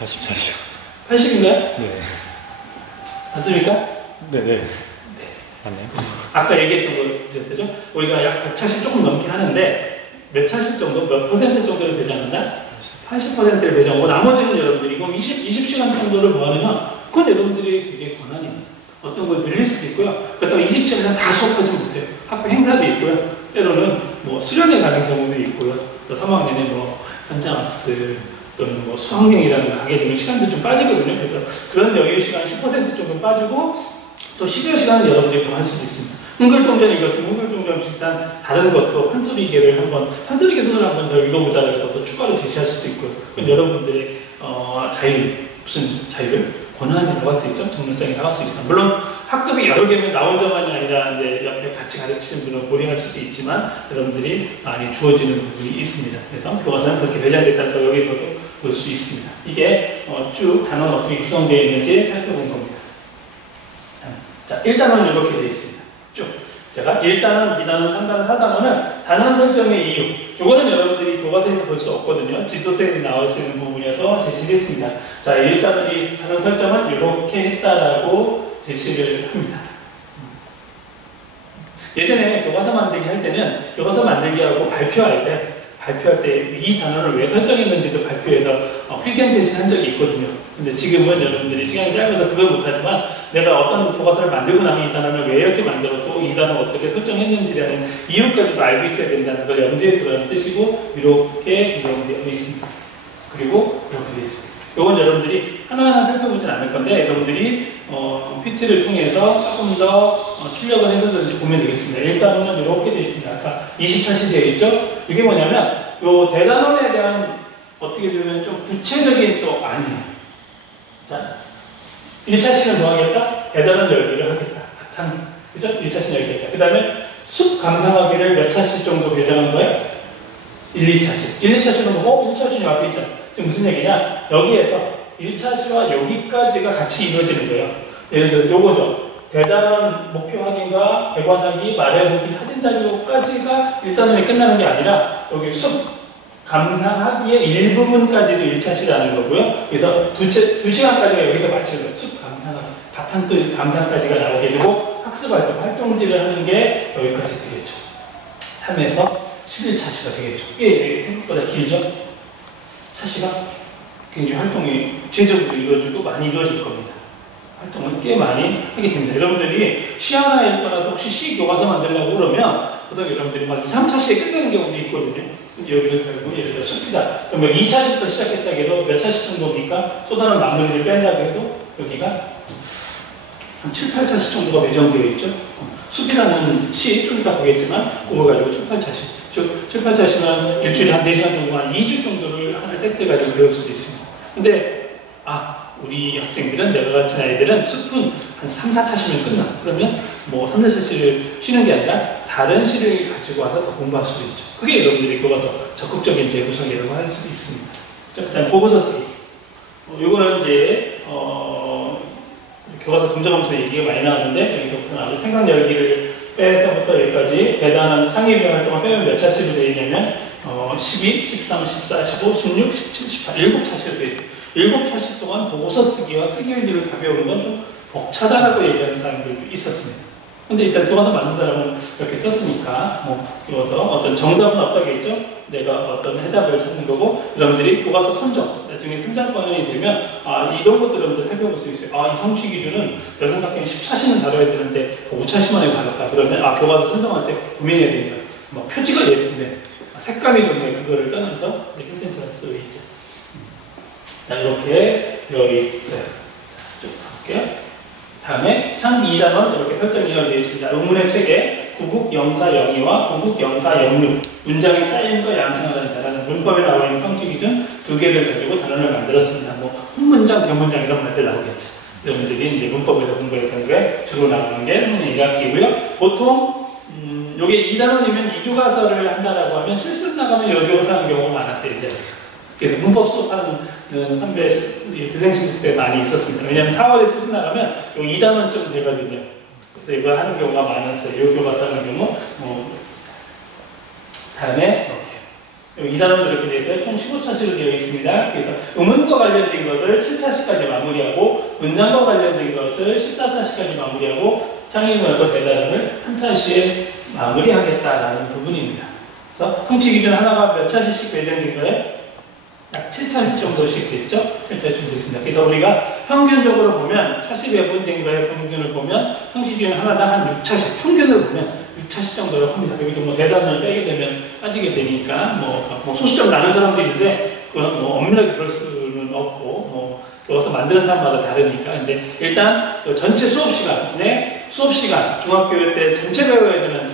80차시요. 80인가요? 네. 맞습니까? 네네. 맞네요. 아까 얘기했던 거였죠? 우리가 약 100차시 조금 넘긴 하는데 몇 차시 정도, 몇 퍼센트 정도를 배정한다? 80%를 배정하고 나머지는 여러분들이 그럼 20시간 정도를 뭐 하느냐? 그건 여러분들이 되게 권한입니다. 어떤 걸 늘릴 수도 있고요. 그렇다고 20시간 다 수업하지 못해요. 학교 행사도 있고요. 때로는 뭐 수련회 가는 경우도 있고요. 또 3학년에 뭐 현장학습 또는 뭐 수학여행이라는 거 하게 되면 시간도 좀 빠지거든요. 그래서 그런 여유 시간 10% 정도 빠지고 또 10여 시간은 여러분들이 더 할 수도 있습니다. 흥글동전 읽었으면 흥글동전 비슷한 다른 것도 판소리개를 한번 판소리개 손을 한번 더 읽어보자라고 해서 또 추가로 제시할 수도 있고요. 그건 여러분들의 자유, 무슨 자유를 권한이 나갈 수 있죠. 전문성이 나갈 수 있습니다. 물론 학급이 여러 개면 나 혼자만이 아니라 이제 옆에 같이 가르치는 분은 고려할 수도 있지만 여러분들이 많이 주어지는 부분이 있습니다. 그래서 교과서는 그렇게 배정됐다는 걸 여기서도 볼 수 있습니다. 이게 쭉 단어가 어떻게 구성되어 있는지 살펴본 겁니다. 자, 1단원은 이렇게 되어 있습니다. 쭉. 제가 1단원, 2단원, 3단원, 4단원은 단원 설정의 이유. 이거는 여러분들이 교과서에서 볼 수 없거든요. 지도서에 나올 수 있는 부분이어서 제시를 했습니다. 자, 1단원, 단원 설정은 이렇게 했다라고 제시를 합니다. 예전에 교과서 만들기 할 때는 교과서 만들기하고 발표할 때 발표할 때 이 단어를 왜 설정했는지도 발표해서 프리젠테이션 한 적이 있거든요. 근데 지금은 여러분들이 시간이 짧아서 그걸 못하지만 내가 어떤 교과서를 만들고 나면 이 단어를 왜 이렇게 만들었고 이 단어를 어떻게 설정했는지라는 이유까지도 알고 있어야 된다는 걸 염두에 두라는 뜻이고 이렇게 구성되어 있습니다. 그리고 이렇게 되어 있습니다. 이건 여러분들이 하나하나 살펴보진 않을 건데 여러분들이 PT를 통해서 조금 더 출력을 해서든지 보면 되겠습니다. 일단은 이렇게 되어 있습니다. 아까 20차시 되어 있죠? 이게 뭐냐면 요 대단원에 대한 어떻게 보면 좀 구체적인 또 아니에요. 자, 1차시는 뭐 하겠다? 대단원 열기를 하겠다. 바탕, 그죠? 1차시는 열겠다. 그 다음에 숲 감상하기를 몇 차시 정도 배정한 거예요? 1, 2차시. 1, 2차시는 뭐고? 1차시는 앞에 있잖아. 지금 무슨 얘기냐? 여기에서 1차시와 여기까지가 같이 이루어지는 거예요. 예를 들어 요거죠. 대단원 목표 확인과 개관하기, 말해보기, 사진 자료까지가 일단은 끝나는 게 아니라 여기 숲 감상하기의 일부분까지도 1차시라는 거고요. 그래서 2시간까지가 여기서 마치는 거예요. 숲 감상하기, 바탕 감상까지가 나오게 되고 학습 활동, 활동지를 하는 게 여기까지 되겠죠. 3에서 11차시가 되겠죠. 꽤 생각보다 길죠? 차시가 굉장히 활동이 구체적으로 이루어지고 많이 이루어질 겁니다. 활동을 꽤 많이 하게 됩니다. 여러분들이 시 하나 읽거나 혹시 시 교과서 만들려고 그러면 보통 여러분들이 막 2, 3차시에 끝내는 경우도 있거든요. 여기를 달고 예를 들어 숲이다. 그럼 2차시부터 시작했다 해도 몇 차시 정도입니까? 쏟아는 마무리를 뺀다고 해도 여기가 한 7, 8차시 정도가 배정되어 있죠. 숲이라는 시 좀 이따 보겠지만 그거 가지고 7, 8차시. 즉 7, 8차시면 일주일에 한 4시간 정도, 한 2주 정도를 하나를 떼떼 가지고 배울 수도 있습니다. 근데 우리 학생들은 내가 가르친 아이들은 숲은 한 3, 4차시면 끝나. 그러면 뭐 3, 4차시를 쉬는 게 아니라 다른 시를 가지고 와서 더 공부할 수도 있죠. 그게 여러분들이 교과서 적극적인 재구성이라고 할 수도 있습니다. 그 다음 보고서 쓰기. 요거는 이제 교과서 검정하면서 얘기가 많이 나왔는데 여기서부터 나오죠. 생각 열기를 빼서부터 여기까지 대단한 창의비 활동을 빼면 몇 차시로 되어 있냐면 12, 13, 14, 15, 16, 17, 18 7차시로 되어 있어요. 7차시 동안 보고서 쓰기와 쓰기 일기를 다 배우는 건 좀 벅차다라고 얘기하는 사람들도 있었습니다. 근데 일단 교과서 만든 사람은 이렇게 썼으니까 뭐 교과서 어떤 정답은 없다겠죠? 내가 어떤 해답을 찾는 거고 여러분들이 교과서 선정, 나중에 선정권이 되면 이런 것들 여러분들 살펴볼 수 있어요. 이 성취 기준은 여성학교는 10차시는 다뤄야 되는데 5차시만에 다뤘다. 그러면 교과서 선정할 때 고민해야 됩니다. 뭐 표지가 예쁘네, 색감이 좋네. 그거를 떠나서 컨텐츠가 쓰고 있죠. 자, 이렇게 되어 있어요. 자, 쭉 가볼게요. 다음에 창 2단원 이렇게 설정이 되어 있습니다. 의문의 책에 구국 영사 영의와 구국 영사 영육, 문장의 짜임과 양상을 한다는 문법에 나와 있는 성취 기준 2개를 가지고 단원을 만들었습니다. 뭐 혼문장, 변문장 이런 말들 나오겠죠. 여러분들이 이제 문법에서 공부했던 게 주로 나오는 게 1학기고요. 보통 요게 2단원이면 2교과서를 한다라고 하면 실습 나가면 여교과서 하는 경우가 많았어요. 이제. 그래서 문법 수업하는 선배 교생 실습 때 많이 있었습니다. 왜냐하면 4월에 실습 나가면 요 2단원쯤 되거든요. 그래서 이거 하는 경우가 많았어요. 요 교과서 하는 경우. 다음에 이렇게 2단원도 이렇게 되어 있어요. 총 15차시로 되어 있습니다. 그래서 음문과 관련된 것을 7차시까지 마무리하고 문장과 관련된 것을 14차시까지 마무리하고 창의문학과 대단원을 한 차시에 마무리하겠다라는 부분입니다. 그래서 성취 기준 하나가 몇 차시씩 배정된 거예요? 약 7차시 정도씩 됐죠? 7차시 정도 있습니다. 그래서 우리가 평균적으로 보면 차시 배분된 거의 평균을 보면 성취 기준 하나당 한 6차시, 평균을 보면 6차시 정도를 합니다. 여기도 뭐 대단을 빼게 되면 빠지게 되니까 뭐 소수점 나는 사람도 있는데 그건 뭐 엄밀하게 그럴 수는 없고 뭐 여기서 만드는 사람마다 다르니까. 근데 일단 전체 수업 시간 중학교 때 전체 배워야 되는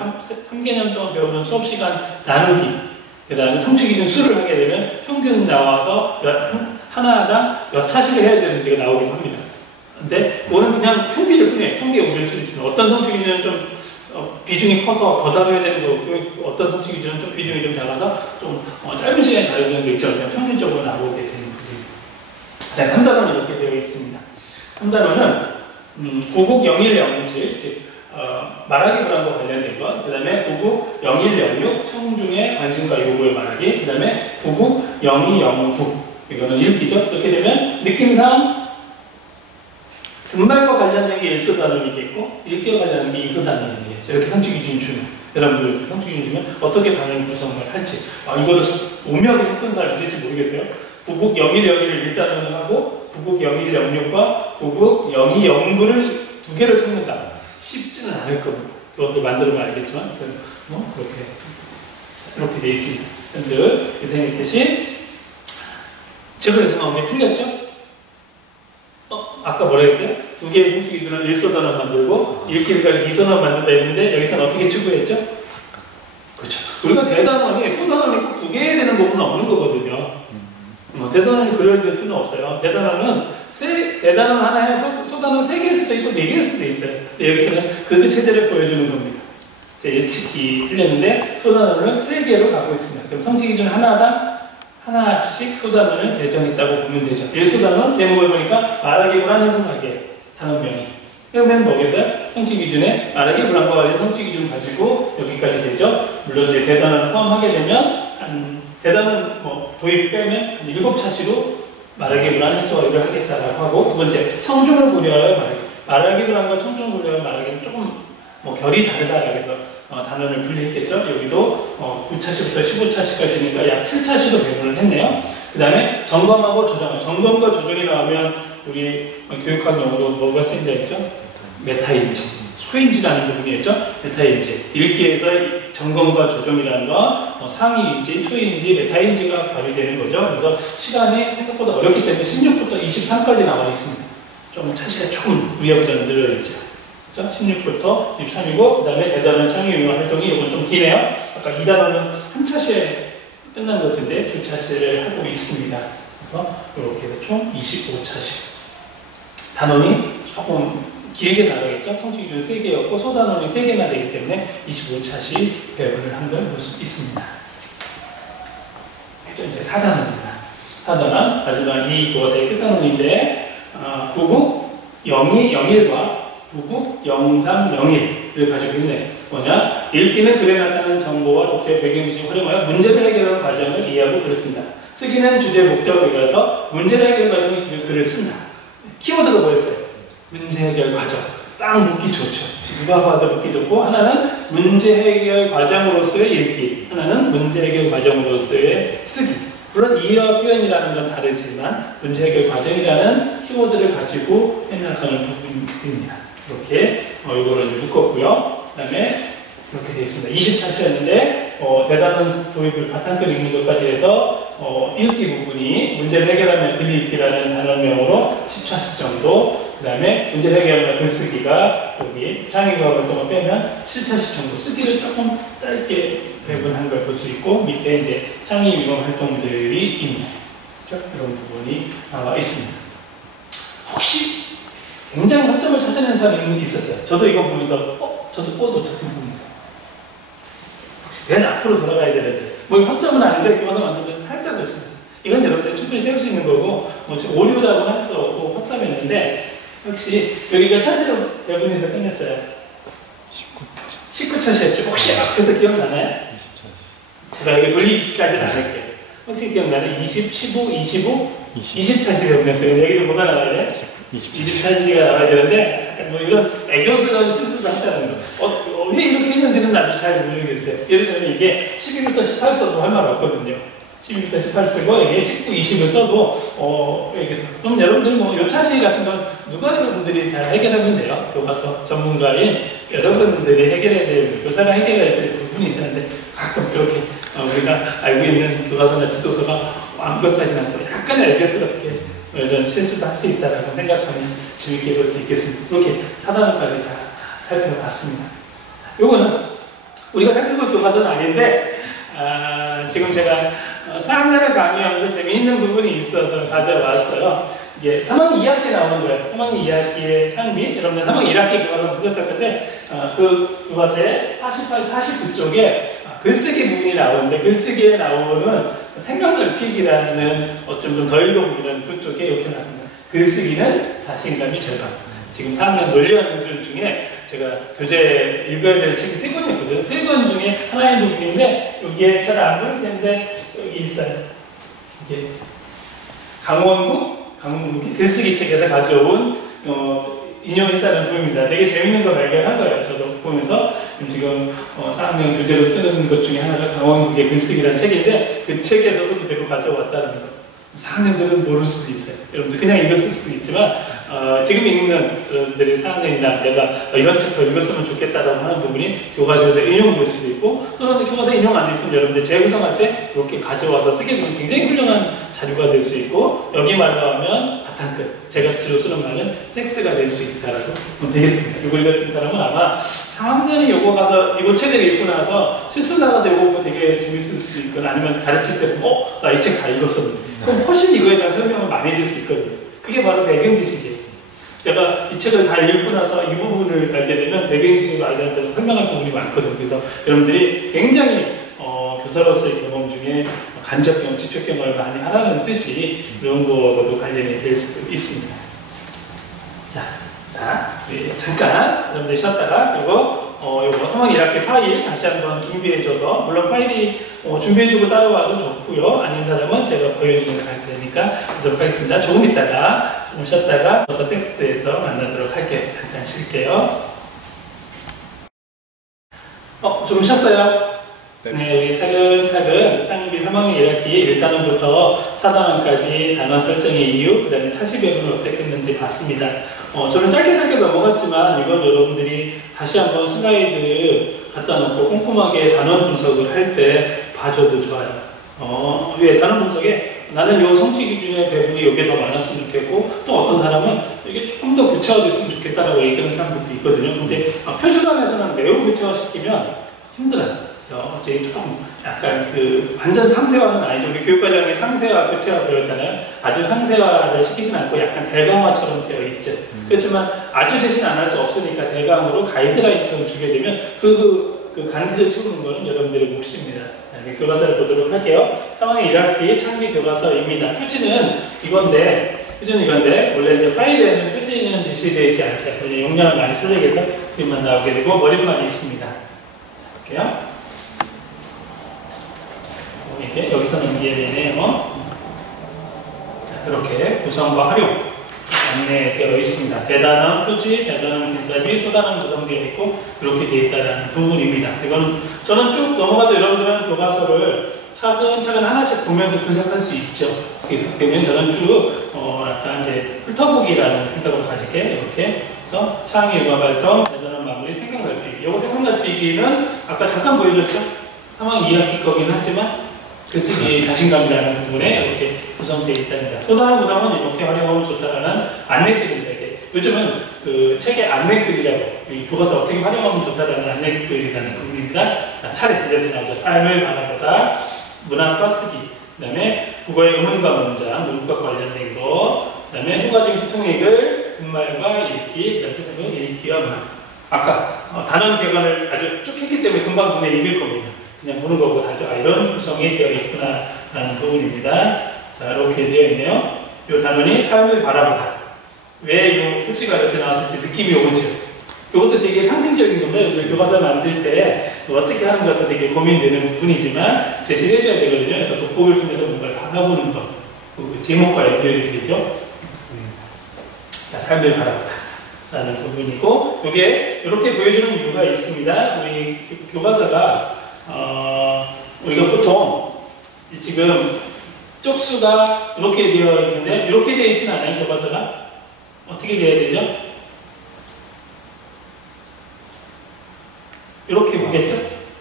3개년 동안 배우는 수업 시간 나누기, 그 다음에 성취 기준 수를 하게 되면 평균 나와서 하나당 몇 차시를 해야 되는지가 나오기도 합니다. 근데 오늘 그냥 평균일 뿐이에요. 통계에 오를 수 있습니다. 어떤 성취 기준은 좀 비중이 커서 더 다뤄야 되는 거고, 어떤 성취 기준은 좀 비중이 좀 작아서 좀 짧은 시간에 다뤄야 거 있죠. 그냥 평균적으로 나오게 되는 부분입니다. 자, 3단원은 이렇게 되어 있습니다. 3단원은 구국 영일 영실, 즉 말하기 불안과 관련된 것, 그 다음에 구국 영일 영육, 청중의 관심과 요구에 말하기, 그 다음에 구국 영이 영국, 이거는 읽기죠. 이렇게 되면 느낌상 등말과 관련된 게 1소 단원이겠고 읽기와 관련된 게 2소 단원이겠죠. 이렇게 성취 기준이 주면 여러분들 성취기준 주면 어떻게 단어를 구성을 할지. 이거를 오묘하게 섞은 사람 있을지 모르겠어요. 구국 0101을 1단원을 하고 구국 0106과 구국 0209를 두 개를 섞는다. 쉽지는 않을 겁니다. 그것을 만들면 알겠지만 이렇게 되어 있습니다. 여러분들 예생했듯이 제가 예상한 게 틀렸죠? 아까 뭐라 했어요? 두 개의 성취기준을 1소단원 만들고 1끼를 가지고 2소단원 만든다 했는데 여기서는 어떻게 추구했죠? 그렇죠. 우리가 대단원이 소단원이 꼭 두 개 해야 되는 부분은 없는 거거든요. 대단원이 그래야 될 필요는 없어요. 대단원은 대단원 하나에 소단원 3개일 수도 있고 4개일 수도 있어요. 근데 여기서는 그 체제를 보여주는 겁니다. 제 예측이 틀렸는데 소단원을 3개로 갖고 있습니다. 그럼 성취기준 하나씩 소단원을 배정했다고 보면 되죠. 1소단원 제목을 보니까 말하기 불안 해석하기 단원명이. 그러면 뭐겠어요? 성취기준에 말하기 불안과 관련 성취기준 가지고 여기까지 되죠. 물론 이제 대단원을 포함하게 되면 대단원 도입 빼면 7차시로 말하기 불안 해석하기를 하겠다라고 하고, 두 번째 청중을 고려하여 말하기 불안과 청중을 고려하여 말하기는 조금 결이 다르다라고 해서 단원을 분리했겠죠. 여기도 9차시부터 15차시까지니까 약 7차시로 배분을 했네요. 그 다음에 점검하고 조정. 점검과 조정이 나오면 우리 교육학 용어로 뭐가 쓰인다 했죠? 메타인지. 스프인지라는 부분이었죠. 메타인지. 읽기에서 점검과 조정이라는 거 상위인지, 초인지, 메타인지가 발휘되는 거죠. 그래서 시간이 생각보다 어렵기 때문에 16부터 23까지 나와 있습니다. 좀 차시가 조금 위에보다는 늘어있죠. 16부터 23이고, 그 다음에 대단원 창의융합 활동이 이건 좀 기네요. 아까 2단원은 한 차시에 끝난 것 같은데 2차시를 하고 있습니다. 그래서 이렇게 해서 총 25차시. 단원이 조금 길게 나가겠죠. 성취기준 3개였고 소단원이 3개나 되기 때문에 25차시 배분을 한 걸 볼 수 있습니다. 이제 4단원입니다. 4단원, 마지막 이 교과서의 끝단원인데 구국 0201과 구국 0301을 가지고 있네. 뭐냐? 읽기는 글에 나타나는 정보와 독해 배경지식을 활용하여 문제를 해결하는 과정을 이해하고 글을 쓴다. 쓰기는 주제 목적을 위해서 문제를 해결하는 글을 쓴다. 키워드가 뭐였어요? 문제 해결 과정. 딱 묻기 좋죠. 누가 봐도 묻기 좋고, 하나는 문제 해결 과정으로서의 읽기, 하나는 문제 해결 과정으로서의 쓰기. 물론 이해와 표현이라는 건 다르지만 문제 해결 과정이라는 키워드를 가지고 해나가는 부분입니다. 이렇게 이거를 묶었고요. 그 다음에 이렇게 되어 있습니다. 20차시였는데 대단원 도입을 바탕글 읽는 것까지 해서 읽기 부분이 문제를 해결하면 글 읽기라는 단원명으로 10차시 정도, 그 다음에 문제를 해결하면 글쓰기가 여기 창의교과 활동을 빼면 7차시 정도, 쓰기를 조금 짧게 배분한 걸 볼 수 있고, 밑에 이제 창의유형 활동들이 있는 이런 부분이 나와 있습니다. 혹시 굉장히 허점을 찾아낸 사람이 있었어요. 저도 이거 보면서 저도 놓쳤던 부분이 있어요. 맨 앞으로 돌아가야 되는데 허점은 아닌데 교과서 만들면서 살짝 놓쳤어요. 이건 여러분들 충분히 채울 수 있는 거고 오류라고 할 수 없고 허점이었는데, 역시 여기가 차시로 배분해서 끝냈어요. 19차시였죠. 혹시 앞에서 기억나나요? 20차시. 제가 여기 돌리기까지는 안 할게요. 혹시 기억나나요? 20, 15, 25? 20차시 배분했어요. 여기도 뭐가 나와야 돼? 20차시가 나와야 되는데 이런 애교스러운 실수도 한다는 거. 왜 이렇게 했는지는 나도 잘 모르겠어요. 예를 들면 이게 12부터 18 써도 할 말 없거든요. 12부터 18 쓰고 이게 19, 20을 써도 여기서 그럼 여러분들 요 차시 같은 건 누가 여러분들이 잘 해결하면 돼요. 교과서 전문가인 여러분들이 해결해야 될, 교사가 해결해야 될 부분이 있는데 가끔 이렇게 우리가 알고 있는 교과서나 지도서가 완벽하진 않고 약간의 애교스럽게 이런 실수도 할 수 있다라고 생각하면 재밌게 볼 수 있겠습니다. 이렇게 4단원까지 다 살펴봤습니다. 요거는 우리가 살펴볼 교과서는 아닌데 지금 제가 4학년을 강의하면서 재미있는 부분이 있어서 가져왔어요. 이게 3학년 2학기에 나오는 거예요. 3학년 2학기의 창비. 여러분들 3학년 1학기 교과서 분석할 건데 그 교과서에 48, 49쪽에 글쓰기 부분이 나오는데, 글쓰기에 나오는 생각 넓히기라는 좀 더 읽어보기라는 두 쪽에 이렇게 나왔습니다. 글쓰기는 자신감이 절반. 지금 4학년 논리연술 중에 제가 교재 읽어야 될 책이 3권이었거든요. 3권 중에 하나의 부분인데 여기에 잘 안 보일 텐데 여기 있어요. 이게 강원국이 글쓰기 책에서 가져온 인용했다는 부분입니다. 되게 재밌는 거 발견한 거예요. 저도 보면서 지금 4학년 교재로 쓰는 것 중에 하나가 강원국의 글쓰기라는 책인데 그 책에서도 그대로 가져왔다는 거. 4학년들은 모를 수도 있어요. 여러분들 그냥 읽었을 수도 있지만 지금 읽는 여러분들이 4학년이나 제가 이런 책 더 읽었으면 좋겠다라고 하는 부분이 교과서에서 인용될 수도 있고 또는 교과서에 인용 안 됐으면 여러분들 재구성할 때 이렇게 가져와서 쓰게 되면 굉장히 훌륭한 자료가 될 수 있고 여기 말로 하면 바탕끝, 제가 주로 쓰는 말은 텍스트가 될 수 있다라고 보면 되겠습니다. 이걸 읽었던 사람은 아마 4학년이 요거 가서 이거 책을 읽고 나서 실습 나가서 이거 보면 되게 재밌을 수도 있거나 아니면 가르칠 때 보면 나 이 책 다 읽었었는데 그럼 훨씬 이거에 대한 설명을 많이 해줄 수 있거든요. 그게 바로 배경지식이에요. 제가 이 책을 다 읽고 나서 이 부분을 알게 되면 배경지식을 아이들한테 설명할 부분이 많거든요. 그래서 여러분들이 굉장히 교사로서의 경험 중에 간접경, 직접경험을 많이 하라는 뜻이 이런 거와도 관련이 될 수도 있습니다. 자, 잠깐 여러분들 쉬었다가 그리고 요거 3학년 1학기 파일 다시 한번 준비해줘서 물론 파일이 준비해주고 따라와도 좋고요. 아닌 사람은 제가 보여주면서 갈 테니까 하도록 하겠습니다. 조금 있다가 좀 쉬었다가 버서 텍스트에서 만나도록 할게요. 잠깐 쉴게요. 좀 쉬었어요? 네, 우리 차근차근 창립이 3학년 1학기 1단원부터 4단원까지 단원 설정의 이유, 그 다음에 차시배분을 어떻게 했는지 봤습니다. 저는 짧게 넘어갔지만 이건 여러분들이 다시 한번 슬라이드 갖다 놓고 꼼꼼하게 단원 분석을 할 때 봐줘도 좋아요. 왜 단원 분석에 나는 요 성취 기준의 배분이 여기에 더 많았으면 좋겠고 또 어떤 사람은 이게 조금 더 구체화됐으면 좋겠다라고 얘기하는 사람들도 있거든요. 근데 표준안에서는 매우 구체화시키면 힘들어요. 그래서 저희 조금 약간 완전 상세화는 아니죠. 우리 교육과정에 상세화, 구체화 배웠잖아요. 아주 상세화를 시키진 않고 약간 대강화처럼 되어 있죠. 그렇지만 아주 제시는 안 할 수 없으니까 대강으로 가이드라인처럼 주게 되면 간극을 채우는 거는 여러분들의 몫입니다. 교과서를 보도록 할게요. 3학년 1학기 창립 교과서입니다. 표지는 이건데 원래 이제 파일에는 표지는 제시되어 있지 않죠. 용량을 많이 설정해서 그림만 나오게 되고 머리만 있습니다. 볼게요. 이렇게 여기서 넘기게 되네요. 이렇게 구성과 활용 안내되어 있습니다. 대단한 표지, 대단한 길잡이, 소단은 구성되어 있고 이렇게 되어 있다는 부분입니다. 이건 저는 쭉 넘어가도 여러분들은 교과서를 차근차근 하나씩 보면서 분석할 수 있죠. 그래서 되면 저는 쭉 약간 이제 훑어보기라는 생각을 가질게 이렇게 해서 창의 육아 발동, 대단한 마무리, 생각 넓히기. 이거 생각 넓히기는 아까 잠깐 보여줬죠. 3학년 2학기 거긴 하지만 글쓰기 자신감이라는 부분에 이렇게 구성되어 있답니다. 소단한 구성은 이렇게 활용하면 좋다라는 안내글입니다. 요즘은 그 책의 안내글이라고 이 교과서 어떻게 활용하면 좋다라는 안내글이라는 부분입니다. 자, 차례 이제 나오죠. 삶을 바라보다, 문학과 쓰기, 그 다음에 국어의 의문과 문장, 문과 관련된 거, 그 다음에 효과적인 소통의 글, 듣말과 읽기, 그 다음에 읽기와 문학. 아까 단원 개관을 아주 쭉 했기 때문에 금방 눈에 익을 겁니다. 그냥 보는 거고 다죠. 이런 구성이 되어 있구나라는 부분입니다. 자, 이렇게 되어 있네요. 이 단원이 삶을 바라보다. 왜 이 표지가 이렇게 나왔을지 느낌이 오죠. 이것도 되게 상징적인 건데, 우리 교과서 만들 때 어떻게 하는 것도 되게 고민되는 부분이지만 제시를 해줘야 되거든요. 그래서 돋보기를 통해서 뭔가를 바라보는 것. 그 제목과 연결이 되죠. 자, 삶을 바라보다. 라는 부분이고, 이게 이렇게 보여주는 이유가 있습니다. 우리 교과서가 우리가 보통 지금 쪽수가 이렇게 되어 있는데 이렇게 되어 있지는 않아요. 교과서가 어떻게 되어야 되죠? 이렇게 보겠죠?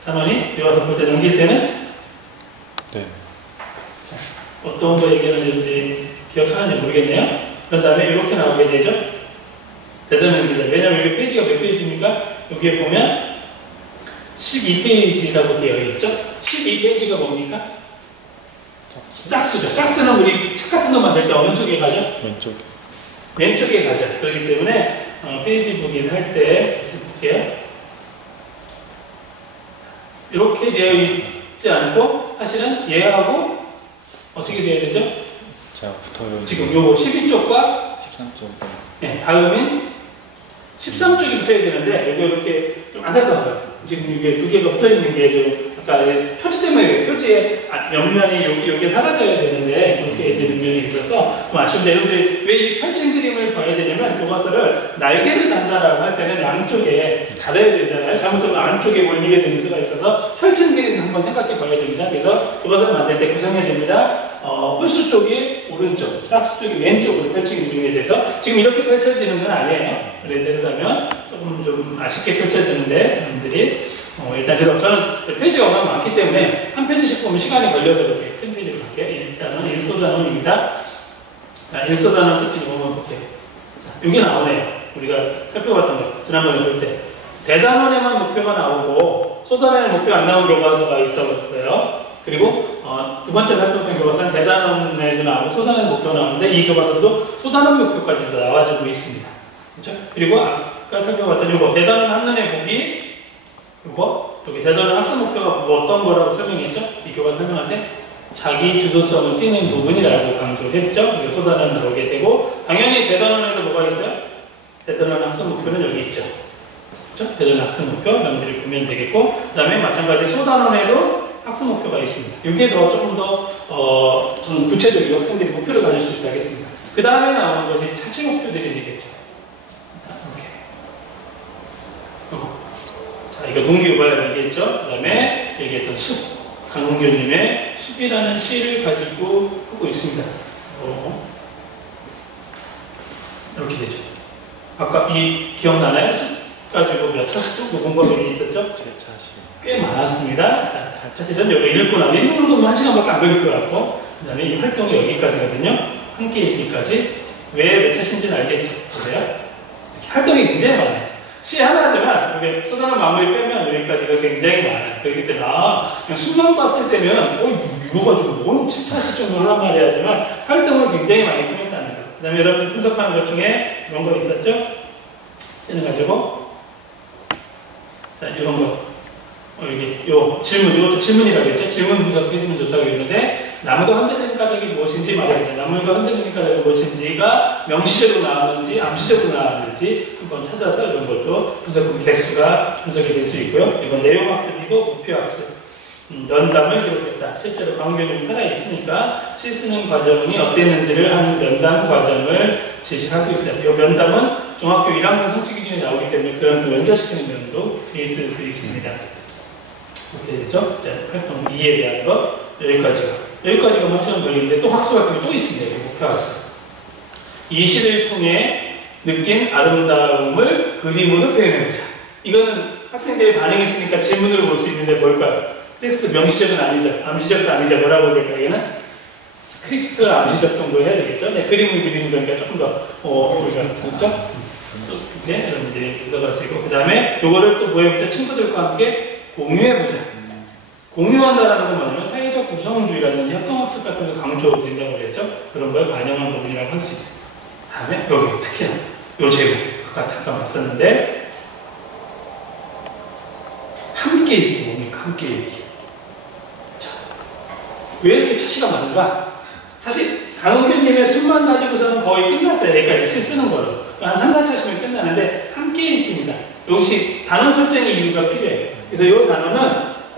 단원이 교과서 볼 때 넘길 때는 네. 어떤 거 얘기하는지 기억하는지 모르겠네요. 그런 다음에 이렇게 나오게 되죠? 대단한 기자. 왜냐하면 여기 페이지가 몇 페이지입니까? 여기에 보면 12페이지라고 되어 있죠? 12페이지가 뭡니까? 짝수죠. 짝수는 우리 책 같은 거 만들 때 어느 쪽에 가죠? 왼쪽. 왼쪽에 가죠. 그렇기 때문에 페이지 보기를 할 때 볼게요. 이렇게 되어 있지 않고 사실은 얘하고 어떻게 되어야 되죠? 자, 붙어요. 지금 요거 12쪽과 13쪽. 네, 다음은 13쪽이 붙어야 되는데 여기 이렇게 좀 안타까워요. 지금 이게 두 개가 붙어 있는 게 좀 아까 표지 때문에 표지의 옆면이 여기 사라져야 되는데 이렇게 되는 면이 있어서 좀 아쉬운데 여러분들이 왜 이 펼친 그림을 봐야 되냐면 교과서를 날개를 단다라고 할 때는 양쪽에 달아야 되잖아요. 잘못하면 안쪽에 몰리게 되는 수가 있어서 펼친 그림을 한번 생각해 봐야 됩니다. 그래서 교과서를 만들 때 구성해야 됩니다. 홀수 쪽이 오른쪽, 짝수 쪽이 왼쪽으로 펼친 그림에 대해서 지금 이렇게 펼쳐지는 건 아니에요. 그러려면 조금 좀 아쉽게 펼쳐지는데 여러분들이 일단 그래서 저는 페이지가 워낙 많기 때문에 한 페이지씩 보면 시간이 걸려서 이렇게 큰 페이지로 갈게요. 일단은 1소단원입니다. 자, 1소단원 끝이 보면 볼게요. 자, 이게 나오네요. 우리가 살펴봤던 거 지난번에 볼 때 대단원에만 목표가 나오고 소단원에 목표 안 나온 교과서가 있었고요. 그리고 두 번째 살펴봤던 교과서는 대단원에도 나오고 소단원 목표가 나오는데 이 교과서도 소단원 목표까지도 나와주고 있습니다. 그렇죠? 그리고 아까 살펴봤던 이거 대단원 한눈에 보기 이거 여기 대단원 학습 목표가 뭐 어떤 거라고 설명했죠? 이 교과서 설명할 때 자기 주도성을 띠는 부분이라고 강조했죠? 그리고 소단원 나오게 되고 당연히 대단원에도 뭐가 있어요? 대단원 학습 목표는 여기 있죠. 그렇죠? 대단원 학습 목표 여러분들이 보면 되겠고 그 다음에 마찬가지 소단원에도 학습 목표가 있습니다. 이게 더 조금 더 저는 구체적이고 학생들이 목표를 가질 수 있다 하겠습니다. 그 다음에 나오는 것이 차치 목표들이 되겠죠. 자, 이렇게. 자, 이거 동기유발 얘기했죠. 그 다음에 얘기했던 숲. 강홍규님의 숲이라는 시를 가지고 하고 있습니다. 이렇게 되죠. 아까 이 기억나나요? 숲 가지고 몇 차시 정도 공부하는 있었죠? 제 차시. 꽤 많았습니다. 자, 사실은 여기 읽고 나면 읽는 동안 1시간밖에 안 걸릴 것 같고 그 다음에 이 활동이 여기까지거든요. 함께 읽기까지. 왜 몇 차시인지는 알겠죠? 보세요. 활동이 굉장히 많아요. 시 하나지만 이게 소단원 마무리 빼면 여기까지가 굉장히 많아요. 그렇기 때문에 그냥 수만 봤을 때면 이거 가지고 뭔 7차시 정도를 한 말이야 하지만 활동을 굉장히 많이 꾸몄다는 거. 그 다음에 여러분들 분석하는 것 중에 이런 거 있었죠? 시는 가지고 자 이런 거 여기 요 질문, 이것도 질문이라고 했죠? 질문 분석해주면 좋다고 했는데 나무가 흔들리는 까닭이 무엇인지 말해보자. 나무가 흔들리는 까닭이 무엇인지가 명시적으로 나왔는지 암시적으로 나왔는지 한번 찾아서 이런 것도 분석 개수가 분석이 될 수 있고요. 이건 내용학습이고 목표학습. 면담을 기록했다. 실제로 강원교님이 살아있으니까 시 쓰는 과정이 어땠는지를 하는 면담 과정을 제시하고 있어요. 이 면담은 중학교 1학년 성취 기준이 나오기 때문에 그런 거 연결시키는 면도 있을 수 있습니다. 이렇게 되죠? 네, 활동 2에 대한 것 여기까지가 시험 걸리는데 또 학수 같은 게 또 있습니다. 목표학습. 이 시를 통해 느낀 아름다움을 그림으로 표현해보자. 이거는 학생들의 반응이 있으니까 질문으로 볼 수 있는데 뭘까요? 텍스트 명시적은 아니죠. 암시적도 아니죠. 뭐라고 그럴까? 얘는 스크립트가 암시적 정도 해야 되겠죠? 네, 그림을 그리는 거니까 조금 더 우리가 그렇죠? 이렇게 여러분들이 분석하시고 그 다음에 요거를 또 뭐해보자? 친구들과 함께 공유해보자. 공유한다라는 건 뭐냐면 사회적 구성주의라든지 협동학습 같은 거 강조된다고 그랬죠? 그런 걸 반영한 부분이라고 할 수 있어요. 다음에 여기 특히나 요 제목 아까 잠깐 봤었는데 함께 읽기 뭡니까? 함께 읽기. 자, 왜 이렇게 차시가 많은가? 사실 강은규님의 숲만 가지고서는 거의 끝났어요. 여기까지 시 쓰는 거로. 한 3, 4차시면 끝나는데 함께 읽기입니다. 역시 단어 설정의 이유가 필요해요. 그래서 이 단어는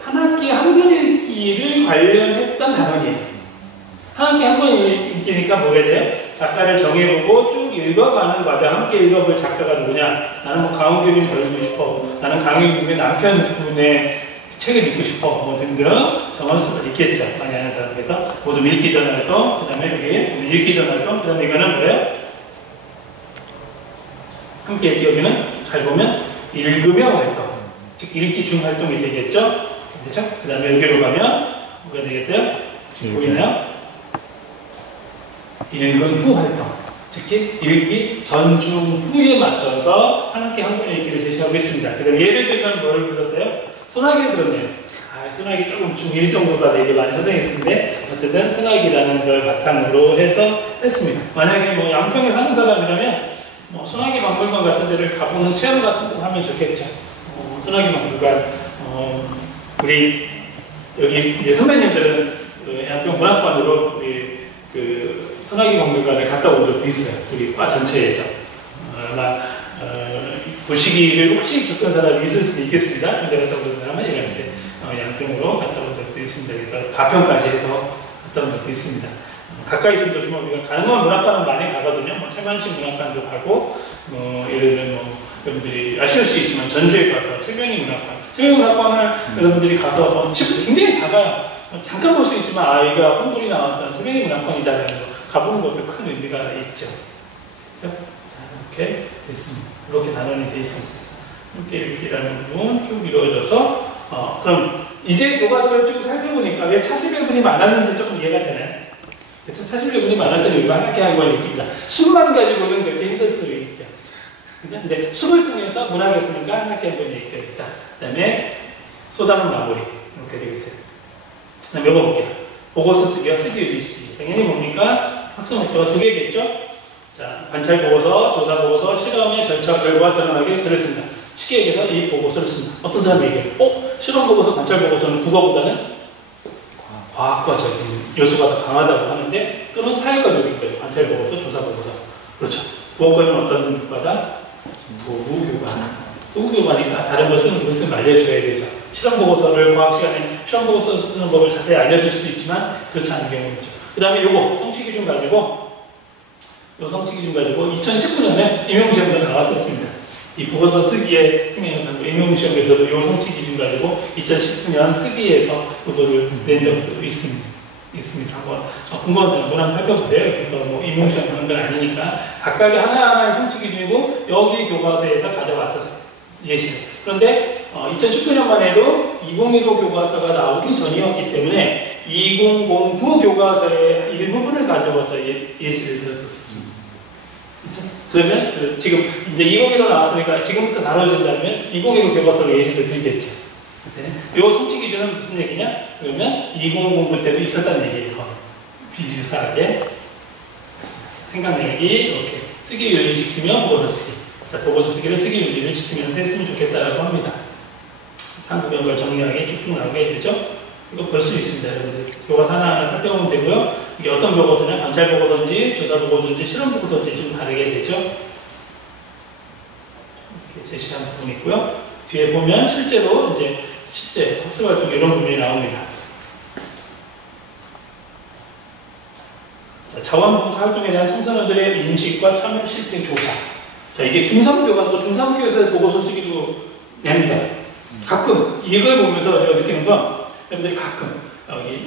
한 학기 한 권 읽기를 관련했던 단원이에요. 한 학기 한 권 읽기니까 뭐게 돼요? 작가를 정해보고 쭉 읽어가는 과정, 함께 읽어볼 작가가 누구냐? 나는 뭐 강은규님 닮고 싶어. 나는 강은규의 남편분의 책을 읽고 싶어. 뭐 등등 정할 수가 있겠죠. 많이 아는 사람에서 모두 읽기 전 활동, 그 다음에 여기 읽기 전 활동, 그 다음에 이거는 뭐예요? 함께 읽기 여기는 잘 보면 읽으며 활동. 즉 읽기 중 활동이 되겠죠. 그렇죠? 그 다음에 여기로 가면 뭐가 되겠어요? 보이나요? 읽은 후 활동. 특히 읽기 전, 중, 후에 맞춰서 한 학기 한 권 읽기를 제시하고 있습니다. 그 다음에 예를 들면 뭐를 들었어요? 소나기를 들었네요. 소나기 조금 중1 정도가 되게 많이 선생님인데 어쨌든 소나기라는 걸 바탕으로 해서 했습니다. 만약에 뭐 양평에 사는 사람이라면 뭐 소나기 박물관 같은 데를 가보는 체험 같은 거 하면 좋겠죠. 소나기 박물관 우리 여기 이제 선배님들은 그 양평 문학관으로 우리 그 소나기 박물관을 갔다 온 적도 있어요. 우리 과 전체에서 아마 보시기를 혹시 겪은 사람이 있을 수도 있겠습니다. 근데 갔다 온 사람은 이런데 양평으로 갔다 온 적도 있습니다. 그래서 가평까지 해서 갔다 온 적도 있습니다. 가까이 있으면 좋지만 우리가 가능한 문학관은 많이 가거든요. 뭐 최만식 문학관도 가고, 예를 들면 여러분들이 아실 수 있지만 전주에 가서 최명희 문학관을 여러분들이 가서 굉장히 작아요. 잠깐 볼 수 있지만 아이가 홍보리 나왔던 최명희 문학관이다라는 거 가보는 것도 큰 의미가 있죠. 그렇죠? 자, 이렇게 됐습니다. 이렇게 단원이 되어 있습니다. 이렇게라는 부분 쭉 이루어져서 그럼 이제 교과서를 쭉 살펴보니까 왜 차실배분이 많았는지 조금 이해가 되나요? 그렇죠? 차실배분이 많았던 이유가 하나씩 한 건 있습니다. 수만 가지고는 그렇게 힘들 수 있죠. 근데 수를 통해서 문학이었으니까 하나씩 한 번이 있다. 그 다음에 쏟아는 마무리 이렇게 되어 있어요. 그 다음에 이거 볼게요. 보고서 쓰기와 쓰기 유리시키기. 당연히 뭡니까? 학습 목표가 두 개겠죠? 자, 관찰 보고서, 조사 보고서, 실험의 절차 결과 드러나게 글을 쓴다. 쉽게 얘기해서 이 보고서를 쓴다. 어떤 사람이 얘기해요? 실험 보고서, 관찰 보고서는 국어보다는 과학과적인 요소가 더 강하다고 하는데, 또는 사회과적인 거죠. 관찰 보고서, 조사 보고서. 그렇죠. 국어과는 어떤 과다? 도구교과다. 도구교과니까 다른 걸 쓰는 것을 알려줘야 되죠. 실험 보고서를 과학 시간에 실험 보고서 쓰는 법을 자세히 알려줄 수도 있지만 그렇지 않은 경우가 있죠. 그 다음에 요거 성취 기준 가지고 2019년에 임용시험도 나왔었습니다. 이 보고서 쓰기에 임용시험에서도 요 성취 기준 가지고 2019년 쓰기에서 그거를 낸 적도 있습니다. 한번 궁금한 사람 문항 살펴보세요. 그래서 뭐 임용시험 그런 건 아니니까 각각의 하나하나의 성취 기준이고 여기 교과서에서 가져왔었어요. 예시를. 그런데 2019년만 해도 2015 교과서가 나오기 전이었기 때문에 2009 교과서의 일부분을 가져와서 예시를 들었었습니다. 그렇죠? 그러면 지금 이제 2015 나왔으니까 지금부터 나눠준다면 2015 교과서로 예시를 들겠죠. 이 성취 기준은 무슨 얘기냐? 그러면 2009 때도 있었다는 얘기예요. 비유사하게 생각내기 이렇게 쓰기 윤리 지키면 보고서 쓰기. 자, 보고서 쓰기를 쓰기 윤리를 지키면서 했으면 좋겠다라고 합니다. 한국 연걸 정리하게 쭉쭉 나오게 되죠. 이거 볼 수 있습니다. 여러분들 교과서 하나하나 살펴보면 되고요. 이게 어떤 교과서냐? 관찰 보고서인지 조사 보고서인지 실험 보고서인지 좀 다르게 되죠. 이렇게 제시한 부분이 있고요. 뒤에 보면 실제로 실제 학습 활동 이런 부분이 나옵니다. 자, 자원봉사 활동에 대한 청소년들의 인식과 참여 실태 조사. 자, 이게 중3 교과서고 중3 교과서 보고서 쓰기도 냅니다. 가끔 이걸 보면서 제가 느끼는 건 여러분들이 가끔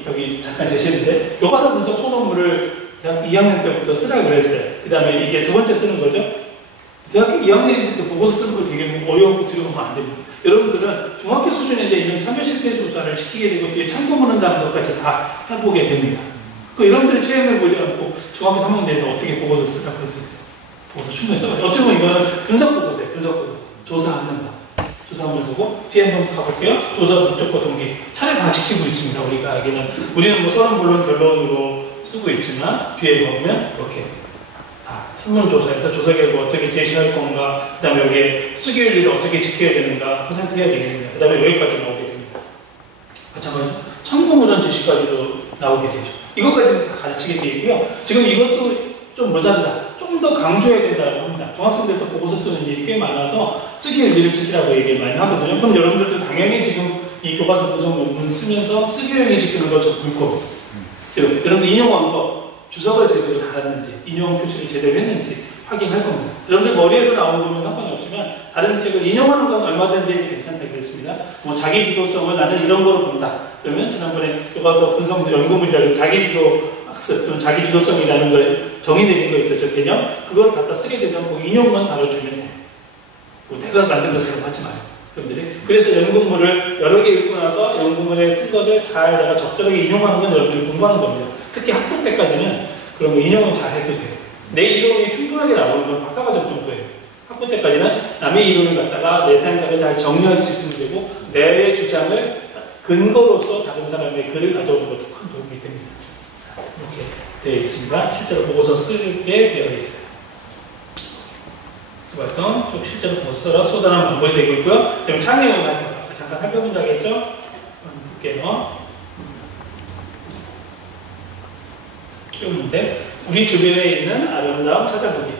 여기 잠깐 제시했는데 교과서 분석 소논문을 대학교 2학년 때부터 쓰라고 그랬어요. 그 다음에 이게 두 번째 쓰는 거죠. 대학교 2학년 때 보고서 쓰는 걸 되게 어려웠고 두려우면 안 됩니다. 여러분들은 중학교 수준인데 이런 참여 실태 조사를 시키게 되고 뒤에 참고문 한다는 것까지 다 해보게 됩니다. 그 여러분들이 체험해보지 않고 중학교 3학년 돼서 어떻게 보고서 쓰라고 할 수 있어요? 보고서 충분히 써봐요. 어찌 보면 이거는 분석 보고서예요. 분석 보고서. 조사하면서고 뒤에 한번 가볼게요. 조사 목적과 동기 차례 다 지키고 있습니다. 우리가 우리는 뭐 서론 본론 결론으로 쓰고 있지만 뒤에 보면 이렇게 다 신문조사에서 조사 결과 어떻게 제시할 건가, 그 다음에 여기에 쓰기 윤리를 어떻게 지켜야 되는가 퍼센트 해야 되겠는가, 그 다음에 여기까지 나오게 됩니다. 마찬가지로 참고문헌 지시까지도 나오게 되죠. 이것까지는 다 가르치게 되어 있고요. 지금 이것도 좀 모자르다. 좀 더 강조해야 된다고 합니다. 중학생들도 보고서 쓰는 일이 꽤 많아서 쓰기 윤리를 지키라고 얘기를 많이 하거든요. 그럼 여러분들도 당연히 지금 이 교과서 분석 논문 쓰면서 쓰기 윤리 지키는 거 좀 볼 거고, 여러분들 인용한 거 주석을 제대로 달았는지, 인용 표시를 제대로 했는지 확인할 겁니다. 여러분들 머리에서 나오는 거면 상관이 없지만 다른 책을 인용하는 건 얼마든지 괜찮다 그랬습니다. 뭐 자기 주도성을 나는 이런 거로 본다. 그러면 지난번에 교과서 분석 연구문이라는 자기 주도 학습, 또는 자기 주도성이라는 걸 정의 내린 거 있었죠, 개념. 그걸 갖다 쓰게 되면 그 인용만 다뤄주면 돼요. 뭐 내가 만든 것처럼 하지 마요, 여러분들이. 그래서 연구문을 여러 개 읽고 나서 연구문에 쓴 것을 잘 내가 적절하게 인용하는 건 여러분들이 공부하는 겁니다. 특히 학부 때까지는 그런 거 인용은 잘 해도 돼요. 내 이론이 충분하게 나오는 건 박사과정 정도예요. 학부 때까지는 남의 이론을 갖다가 내 생각을 잘 정리할 수 있으면 되고, 내 주장을 근거로서 다른 사람의 글을 가져오는 것도 큰 도움이 됩니다. 이렇게 되어 있습니다. 실제로 보고서 쓰게 되어 있어요. 학습활동 쭉 실제로 보고서로 쏟아내는 방법이 되고 있고요. 그럼 창의형 활동 잠깐 살펴본다 하겠죠? 볼게요. 키우는데 우리 주변에 있는 아름다움 찾아보기.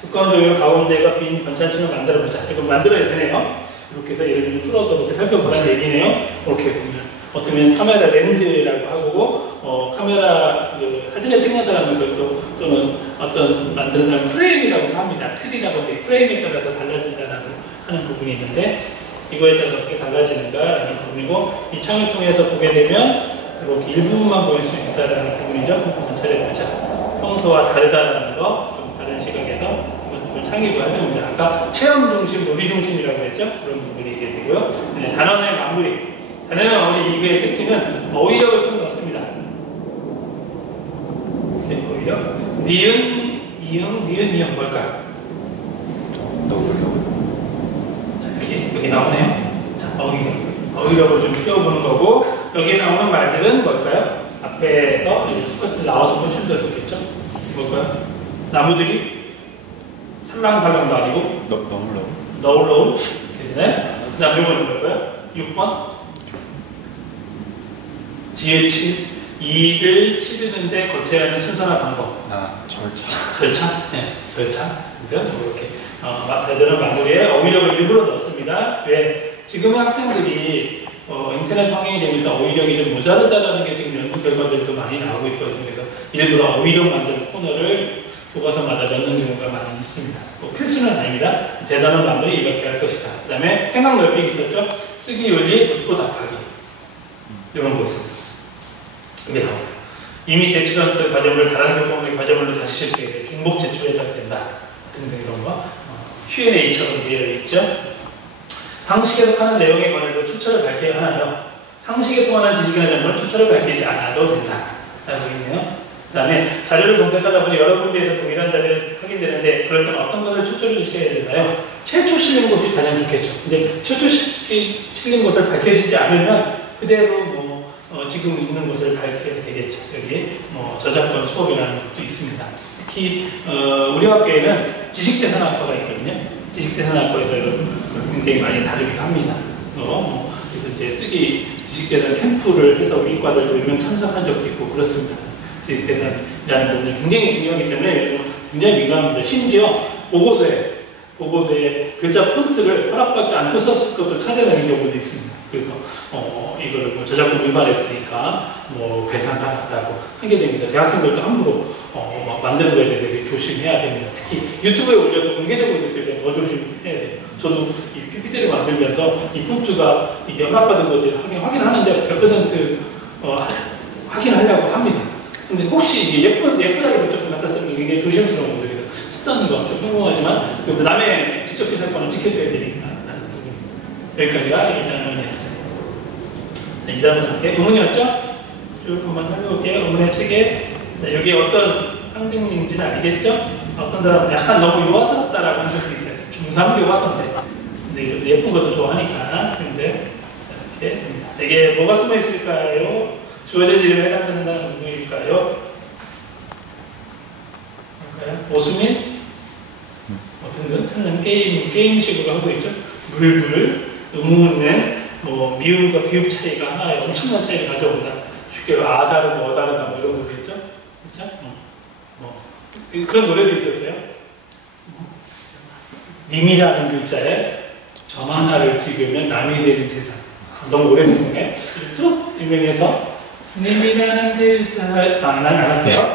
두꺼운 종이 가운데가 빈 번찬층을 만들어보자. 이거 만들어야 되네요. 이렇게 해서 예를 들면 뚫어서 이렇게 살펴보라는 얘기네요. 이렇게 보면 어쩌면 카메라 렌즈라고 하고, 카메라 사진을 찍는 사람은 그것도 또는 어떤 만드는 사람은 프레임이라고 합니다. 틀이라고 돼. 프레임에 따라서 달라진다라고 하는 부분이 있는데 이거에 따라 어떻게 달라지는가라는 부분이고 이 창을 통해서 보게 되면 이렇게 일부분만 보일 수 있다는 부분이죠. 한번 차려보자. 평소와 다르다는 거, 좀 다른 시각에서 이걸 창의를 하는 겁니다. 아까 체험 중심, 놀이 중심이라고 했죠. 그런 부분이 있게 되고요. 네, 단원의 마무리. 단원의 마무리 이거의 특징은 어휘력을 꼭 넣습니다. 네, 어휘력. 니은, 이응, 니은, 이응 뭘까요? 자, 여기 나오네요. 자, 어휘력을 좀 키워보는 거고 여기에 나오는 말들은 뭘까요? 앞에서 스쿼트 나와서 보시면 더 좋겠죠? 뭘까요? 나무들이 살랑살랑도 아니고 너울너울 이렇게 되나요? 그 다음 요거는 뭘까요? 6번 지읒치 이를 치르는데 거쳐야 하는 순서나 방법. 절차? 네, 절차. 이렇게 대단한 마무리에 어휘력을 일부러 넣습니다. 왜? 지금의 학생들이 인터넷 환경이 되면서 어휘력이 좀 모자르다라는 게 지금 연구 결과들도 많이 나오고 있거든요. 그래서 일부러 어휘력 만드는 코너를 교과서마다 넣는 경우가 많이 있습니다. 필수는 아닙니다. 대단한 마무리 이렇게 할 것이다. 그 다음에 생각 넓히기 있었죠? 쓰기 윤리, 묻고 답하기. 이런 거 있습니다. 이게 나옵니다. 이미 제출했던 과제물을 다른 교과목의 과제물로 다시 제출해야 돼. 중복 제출해야 된다. 등등 이런 거. Q&A처럼 되어 있죠? 상식에 속하는 내용에 관해서 추천을 밝혀야 하나요? 상식에 통하는 지식이나 정보는 추천을 밝히지 않아도 된다. 라고 있네요. 그 다음에 자료를 검색하다 보니 여러 군데에서 동일한 자료를 확인되는데 그럴 때는 어떤 것을 추천을 주셔야 되나요? 최초 실린 곳이 가장 좋겠죠. 근데 최초 실린 곳을 밝혀지지 않으면 그대로 지금 있는 곳을 밝혀야 되겠죠. 여기 저작권 수업이라는 것도 있습니다. 특히 우리 학교에는 지식재산학과가 있거든요. 지식재산학과에서 굉장히 많이 다루기도 합니다. 그래서 이제 쓰기 지식재산 캠프를 해서 우리 과들도 몇 명 참석한 적도 있고 그렇습니다. 지식재산이라는 부분이 굉장히 중요하기 때문에 굉장히 민감합니다. 심지어 보고서에 글자 폰트를 허락받지 않고 썼을 것도 찾아내는 경우도 있습니다. 그래서 이거를 저작권 위반했으니까 배상하라고 하게 됩니다. 대학생들도 함부로 만드는 거에 대해 되게 조심해야 됩니다. 특히 유튜브에 올려서 공개적으로 됐을 때 더 조심해야 돼요. 저도 이 PPT를 만들면서 이 폰트가 이게 허락받은 건지 확인하는데 100% 확인하려고 합니다. 근데 혹시 이게 예쁘다고 조금 갖다 쓰는 게 굉장히 조심스러운 거죠. 그래서 쓰던 거 좀 평범하지만 남의 지적재산권을 지켜줘야 되니까 여기까지가 일단 의문이었어요. 이 다음은 함께 의문이었죠? 쭉 한번 살펴볼게요. 의문의 책에 여기 어떤 상징인지는 알겠죠? 어떤 사람은 약간 너무 유아스럽다라고 하는 적도 있어요. 중3 교과서인데 근데 예쁜 것도 좋아하니까 근데 이렇게 됩니다. 이게 뭐가 숨어 있을까요? 주어진 이름에 해당되는 누구일까요? 오수민? 등등 찾는 게임식으로 하고 있죠. 물불, 의문은 미음과 비읍 차이가 하나의 엄청난 차이를 가져온다. 쉽게 아다르고 어다르다 이런 거겠죠. 그렇죠? 그런 노래도 있었어요. 님이라는 글자에 점 하나를 찍으면 남이 되는 세상. 너무 오래전에 쭉 유명해서 님이라는 글자 난 안 할게요.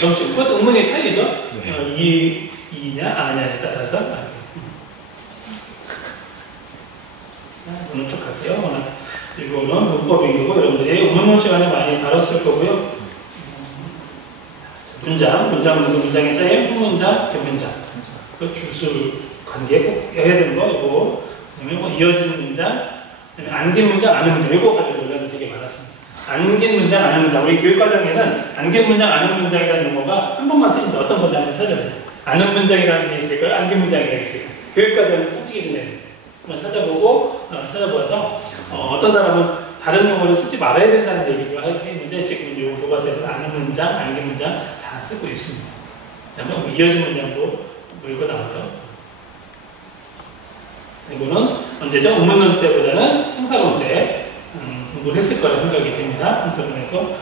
정신 그것도 의문의 차이죠. 이냐 아냐에 따라서 오늘 쭉 갈게요. 이거는 문법인 거고 여러분들이 의문문 시간에 많이 다뤘을 거고요. 문장의 짜임, 후문장, 뒷문장. 그 주술 관계 꼭 해야 되는 거, 이거. 그다음에 이어진 문장, 그다음에 안긴 문장, 아는 문장. 이거 가지고 논란이 되게 많았습니다. 안긴 문장, 아는 문장. 우리 교육과정에는 안긴 문장, 아는 문장이라는 용어가 한 번만 쓰입니다. 어떤 건지 한번 찾아보세요. 아는 문장이라는 게 있을까요? 안긴 문장이라는 게 있을까요? 교육과정은 솔직히 그냥 한번 찾아보아서 어떤 사람은 다른 용어를 쓰지 말아야 된다는 얘기를 했는데 지금 이 교과서에서 아는 문장, 안긴 문장 다 쓰고 있습니다. 그 다음에 이어진 문장도 이거 나오죠. 이거는 언제죠? 의문문 때보다는 형사문제 공부를 했을 거라 생각이 됩니다. 형사문에서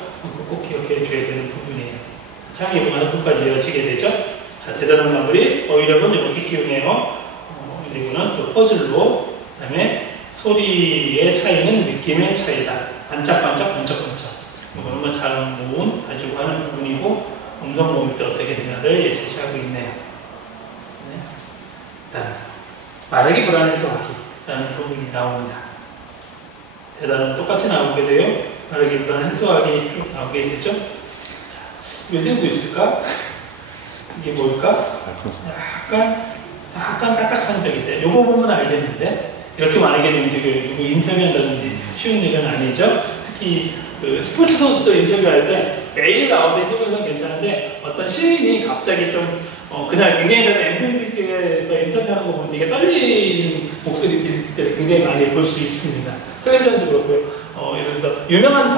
꼭 기억해 줘야 되는 부분이에요. 창의 부분은 끝까지 이어지게 되죠. 자, 대단한 마무리. 어휘력은 이렇게 키우네요. 이거는 또 퍼즐로, 그 다음에 소리의 차이는 느낌의 차이다. 반짝반짝, 번쩍번쩍. 이거는 잘 모음 가지고 하는 부분이고, 음성 모음일 때 어떻게 되냐를 제시하고 있네요. 네. 일단, 말하기 불안해서 하기라는 부분이 나옵니다. 대단은 똑같이 나오게 돼요. 말하기 불안해서 하기 쭉 나오게 되죠. 자, 왜 들고 있을까? 이게 뭘까? 약간 까딱한 적이 있어요. 요거 보면 알겠는데, 이렇게 만약에 누구 인터뷰한다든지 쉬운 일은 아니죠. 특히 그 스포츠 선수들 인터뷰할 때 매일 나와서 인터뷰는 괜찮은데 어떤 시인이 갑자기 좀 그날 굉장히 잘 MVP에서 인터뷰하는 거 보면 되게 떨리는 목소리들 굉장히 많이 볼 수 있습니다. 텔레비전도 그렇고요. 예를 들어서 유명한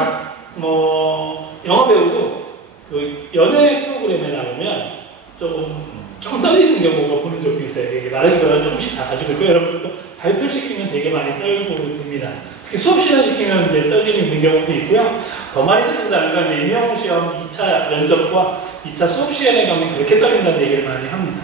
영화 배우도 그 연애 프로그램에 나오면 조금 떨리는 경우가 보는 적도 있어요. 이게 말하기보다는 조금씩 다 가지고 있고, 여러분들도 발표시키면 되게 많이 떨고 됩니다. 특히 수업 시간 시키면 이제 떨림이 있는 경우도 있고요. 더 많이 떨린다는 건 이제 임용 시험 2차 면접과 2차 수업 시간에 가면 그렇게 떨린다는 얘기를 많이 합니다.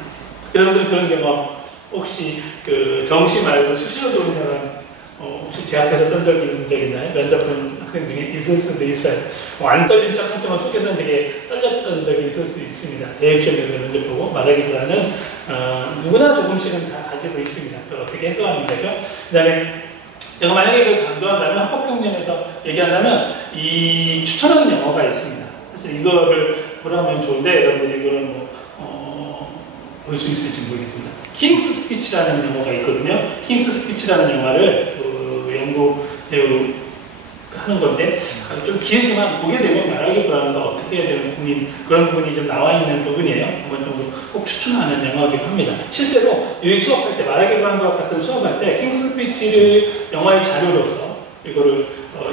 여러분들 그런 경험 혹시 그 정시 말고 수시로 들어온 사람 혹시 제 앞에서 떤 적 있나요? 면접 본 학생 중에 있을 수도 있어요. 안 떨린 척 하지만 속에서는 되게 떨렸던 적이 있을 수 있습니다. 대입시험에서 면접 보고 말하기보다는 누구나 조금씩은 다 가지고 있습니다. 그걸 어떻게 해소하는 거죠? 그 다음에 제가 만약에 그걸 강조한다면 합법경련에서 얘기한다면 이 추천하는 영어가 있습니다. 사실 이거를 보라면 좋은데 여러분들이 이거는 볼 수 있을지 모르겠습니다. 킹스 스피치라는 영화가 있거든요. 킹스 스피치라는 영화를 영국 배우 하는 건데 좀 길지만 보게 되면 말하기 불안한가 어떻게 해야 되는 그런 부분이 좀 나와 있는 부분이에요. 한번 정도 꼭 추천하는 영화이기도 합니다. 실제로 유익 수업할 때 말하기 불안과 같은 수업할 때 킹스 스피치를 영화의 자료로서 이거를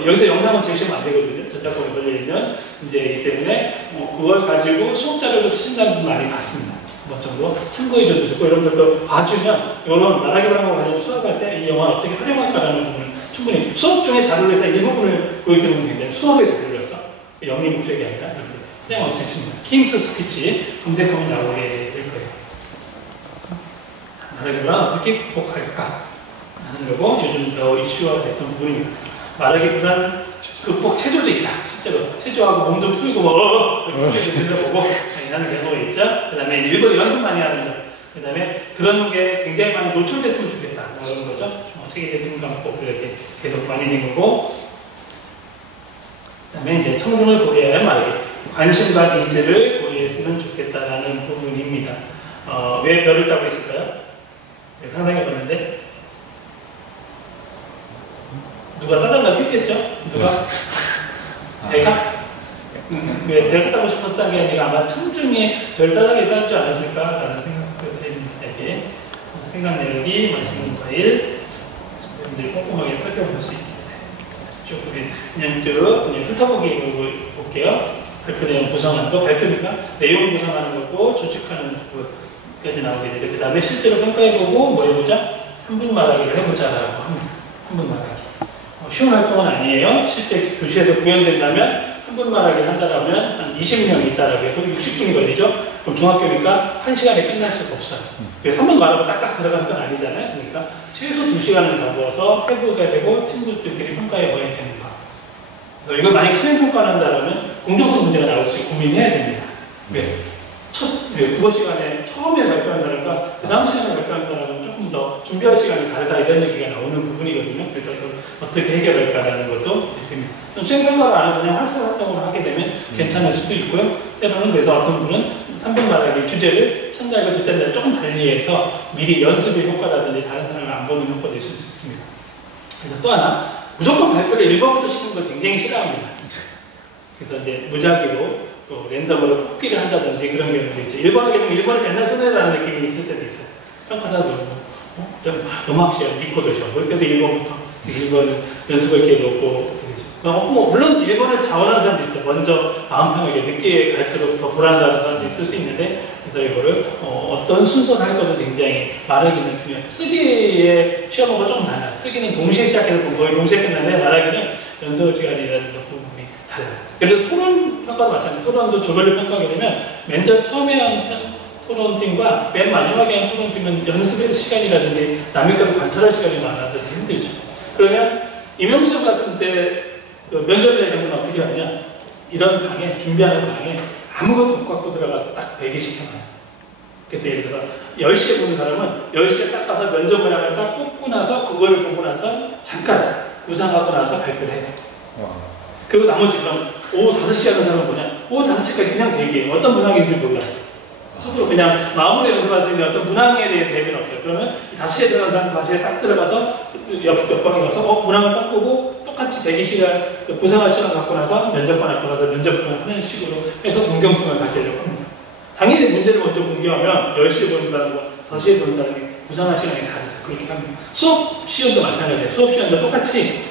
여기서 영상은 제시하면 안 되거든요. 저작권에 걸려있는 문제이기 때문에 그걸 가지고 수업 자료로 쓰신다는 분 많이 봤습니다. 뭐 정도 참고해줘도 좋고 이런 것도 봐주면 이런 말하기 불안과 관련 수업할 때 이 영화 어떻게 활용할까라는 부분을 충분히 수업 중에 자료를 해서 일부분을 보여주는 게 굉장히 수업의 자료로서 영리 목적이 아니라 이렇게 활용할 수 있습니다. 킹스 스피치 검색하면 나오게 될 거예요. 말하기 불안 어떻게 극복할까 하는 거고 요즘 더 이슈가 됐던 부분입니다. 말하기 불안 극복 체조도 있다. 실제로 체조하고 몸 좀 풀고 이렇게 들려보고 하는 경우가 있죠. 그 다음에 일본 연습 많이 하는 점. 그 다음에 그런 게 굉장히 많이 노출됐으면 좋겠다. 그런 거죠. 세계대 눈감법 이렇게 계속 많이 된 거고. 그 다음에 이제 청중을 고려해야 말하기. 관심과 니즈를 고려했으면 좋겠다라는 부분입니다. 왜 별을 따고 있을까요? 상상해 봤는데. 누가 따달라고 했겠죠? 누가? 내가? 왜 내가 따고 싶어서 딴 게 아니라 아마 청중에 별 따르게 따지 않았을까라는 생각도 됩니다. 이게 생각 내역이 맛있는 과일 여러분들이 꼼꼼하게 살펴볼 수 있겠어요. 쭉 그냥 훑어보기 볼게요. 발표 내용 구성하는 거, 발표니까 내용 구성하는 거고 조직하는 것까지 나오게 되죠. 그 다음에 실제로 평가해보고 뭐 해보자? 3분 말하기를 해보자라고 합니다. 3분 말하기. 쉬운 활동은 아니에요. 실제 교실에서 구현된다면 3분 말하기 한다라면 한 20명 있다라고 해도 60분이 걸리죠. 그럼 중학교니까 1시간에 끝날 수가 없어요. 3분 말하고 딱딱 들어가는 건 아니잖아요. 그러니까 최소 2시간을 잡아서 해보게 되고 친구들끼리 평가해봐야 되는 거. 그래서 이걸 만약에 수행평가를 한다면 공정성 문제가 나올 수 있고 고민해야 됩니다. 왜? 국어 시간에 처음에 발표한 사람과 그 다음 시간에 발표한 사람은 조금 더 준비할 시간이 다르다 이런 얘기가 나오는 부분이거든요. 그래서 어떻게 해결할까라는 것도 됩니다. 수행평가를 안 하고 그냥 활성활동을 하게 되면 괜찮을 수도 있고요. 때로는 그래서 어떤 분은 3분 말하기 주제를 첫날과 둘째 날 조금 달리해서 미리 연습의 효과라든지 다른 사람을 안 보는 효과도 있을 수 있습니다. 그래서 또 하나 무조건 발표를 1번부터 시키는 걸 굉장히 싫어합니다. 그래서 이제 무작위로 또 랜덤으로 뽑기를 한다든지 그런 경우도 있죠. 1번 하게 되면 1번을 맨날 손해라는 느낌이 있을 때도 있어요. 평가다 보면 좀 음악 시험, 리코더 시험 볼 때도 1번부터 1번은 연습을 이렇게 놓고 물론 1번을 자원하는 사람도 있어요. 먼저 마음 편하게 늦게 갈수록 더 불안하다는 사람도 있을 수 있는데 그래서 이거를 어떤 순서를 할 것도 굉장히 말하기는 중요해요. 쓰기의 시험하고 좀 달라요. 쓰기는 동시에 시작해서 거의 동시에 끝나는데 말하기는 연습 시간이라는 부분이 달라요. 그래서 토론 평가도 마찬가지예요. 토론도 조별로 평가하게 되면 맨 처음에 한 토론팀과 맨 마지막에 한 토론팀은 연습의 시간이라든지 남의 거를 관찰할 시간이 많아서 힘들죠. 그러면 임용시험 같은 때 그 면접이나 이런 건 어떻게 하냐? 이런 방에, 준비하는 방에 아무것도 못 갖고 들어가서 딱 대기시켜놔요. 그래서 예를 들어서 10시에 보는 사람은 10시에 딱 가서 면접 모양을 딱 뽑고 나서 그거를 보고 나서 잠깐 구상하고 나서 발표를 해요. 그리고 나머지 그럼 오후 5시 하는 사람은 뭐냐? 오후 5시까지 그냥 대기해요. 어떤 문항인지 몰라요. 스스로 그냥 마음으로 연습할 수 있는 어떤 문항에 대한 대비는 없어요. 그러면 5시에 들어간 사람 5시에 딱 들어가서 옆 방에 가서 문항을 딱 보고 똑같이 대기 시간, 구상할 시간 갖고 나서 면접관 앞에 가서 면접을 하는 식으로 해서 공정성을 가지려고 합니다. 당연히 문제를 먼저 공개하면 10시에 보는 사람과 5시에 보는 사람이 구상할 시간이 다르죠. 그렇게 합니다. 수업 시간도 마찬가지예요. 수업 시간도 똑같이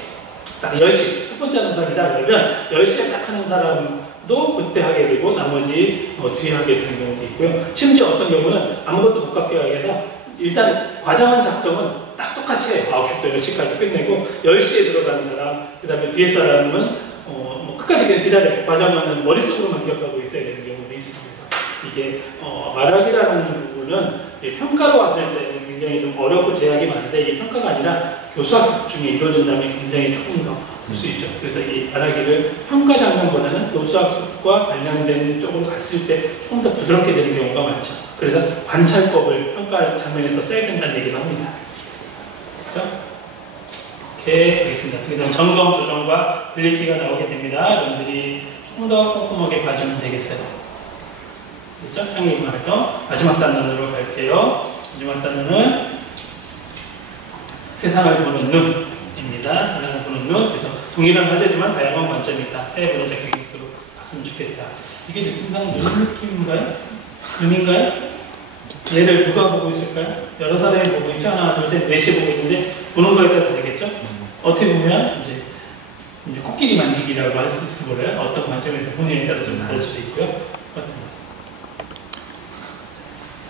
딱 10시, 첫 번째 하는 사람이다 그러면 10시에 딱 하는 사람도 그때 하게 되고 나머지 뒤에 하게 되는 경우도 있고요. 심지어 어떤 경우는 아무것도 못 갖게 하게 해서 일단 과정한 작성은 딱 똑같이 해요. 9시부터 10시까지 끝내고 10시에 들어가는 사람, 그 다음에 뒤에 사람은 끝까지 그냥 기다려요. 과정은 머릿속으로만 기억하고 있어야 되는 경우도 있습니다. 이게 말하기라는 부분은 평가로 왔을 때는 굉장히 좀 어렵고 제약이 많은데 이게 평가가 아니라 교수학습 중에 이루어진다면 굉장히 조금 더 볼 수 있죠. 그래서 이 말하기를 평가 장면보다는 교수학습과 관련된 쪽으로 갔을 때 조금 더 부드럽게 되는 경우가 많죠. 그래서 관찰법을 평가 장면에서 써야 된다는 얘기를 합니다. 그렇죠? 이렇게 되겠습니다. 그다음 점검, 조정과 글리키가 나오게 됩니다. 여러분들이 조금 더 꼼꼼하게 봐주면 되겠어요. 그렇죠? 창의인 활동 마지막 단원으로 갈게요. 마지막 단원은 세상을 보는 눈입니다. 세상을 보는 눈. 그래서 동일한 화제지만 다양한 관점이 있다. 사회문화적 교육으로 봤으면 좋겠다. 이게 느낌상 눈 느낌인가요? 눈인가요? 얘를 누가 보고 있을까요? 여러 사람이 보고 있죠. 하나, 둘, 셋, 넷이 보고 있는데 보는 거에 따라 다르겠죠? 어떻게 보면 이제 코끼리 만지기라고 할 수 있을 거예요. 어떤 관점에서 본인에 따라 좀 다를 수도 있고요. 같은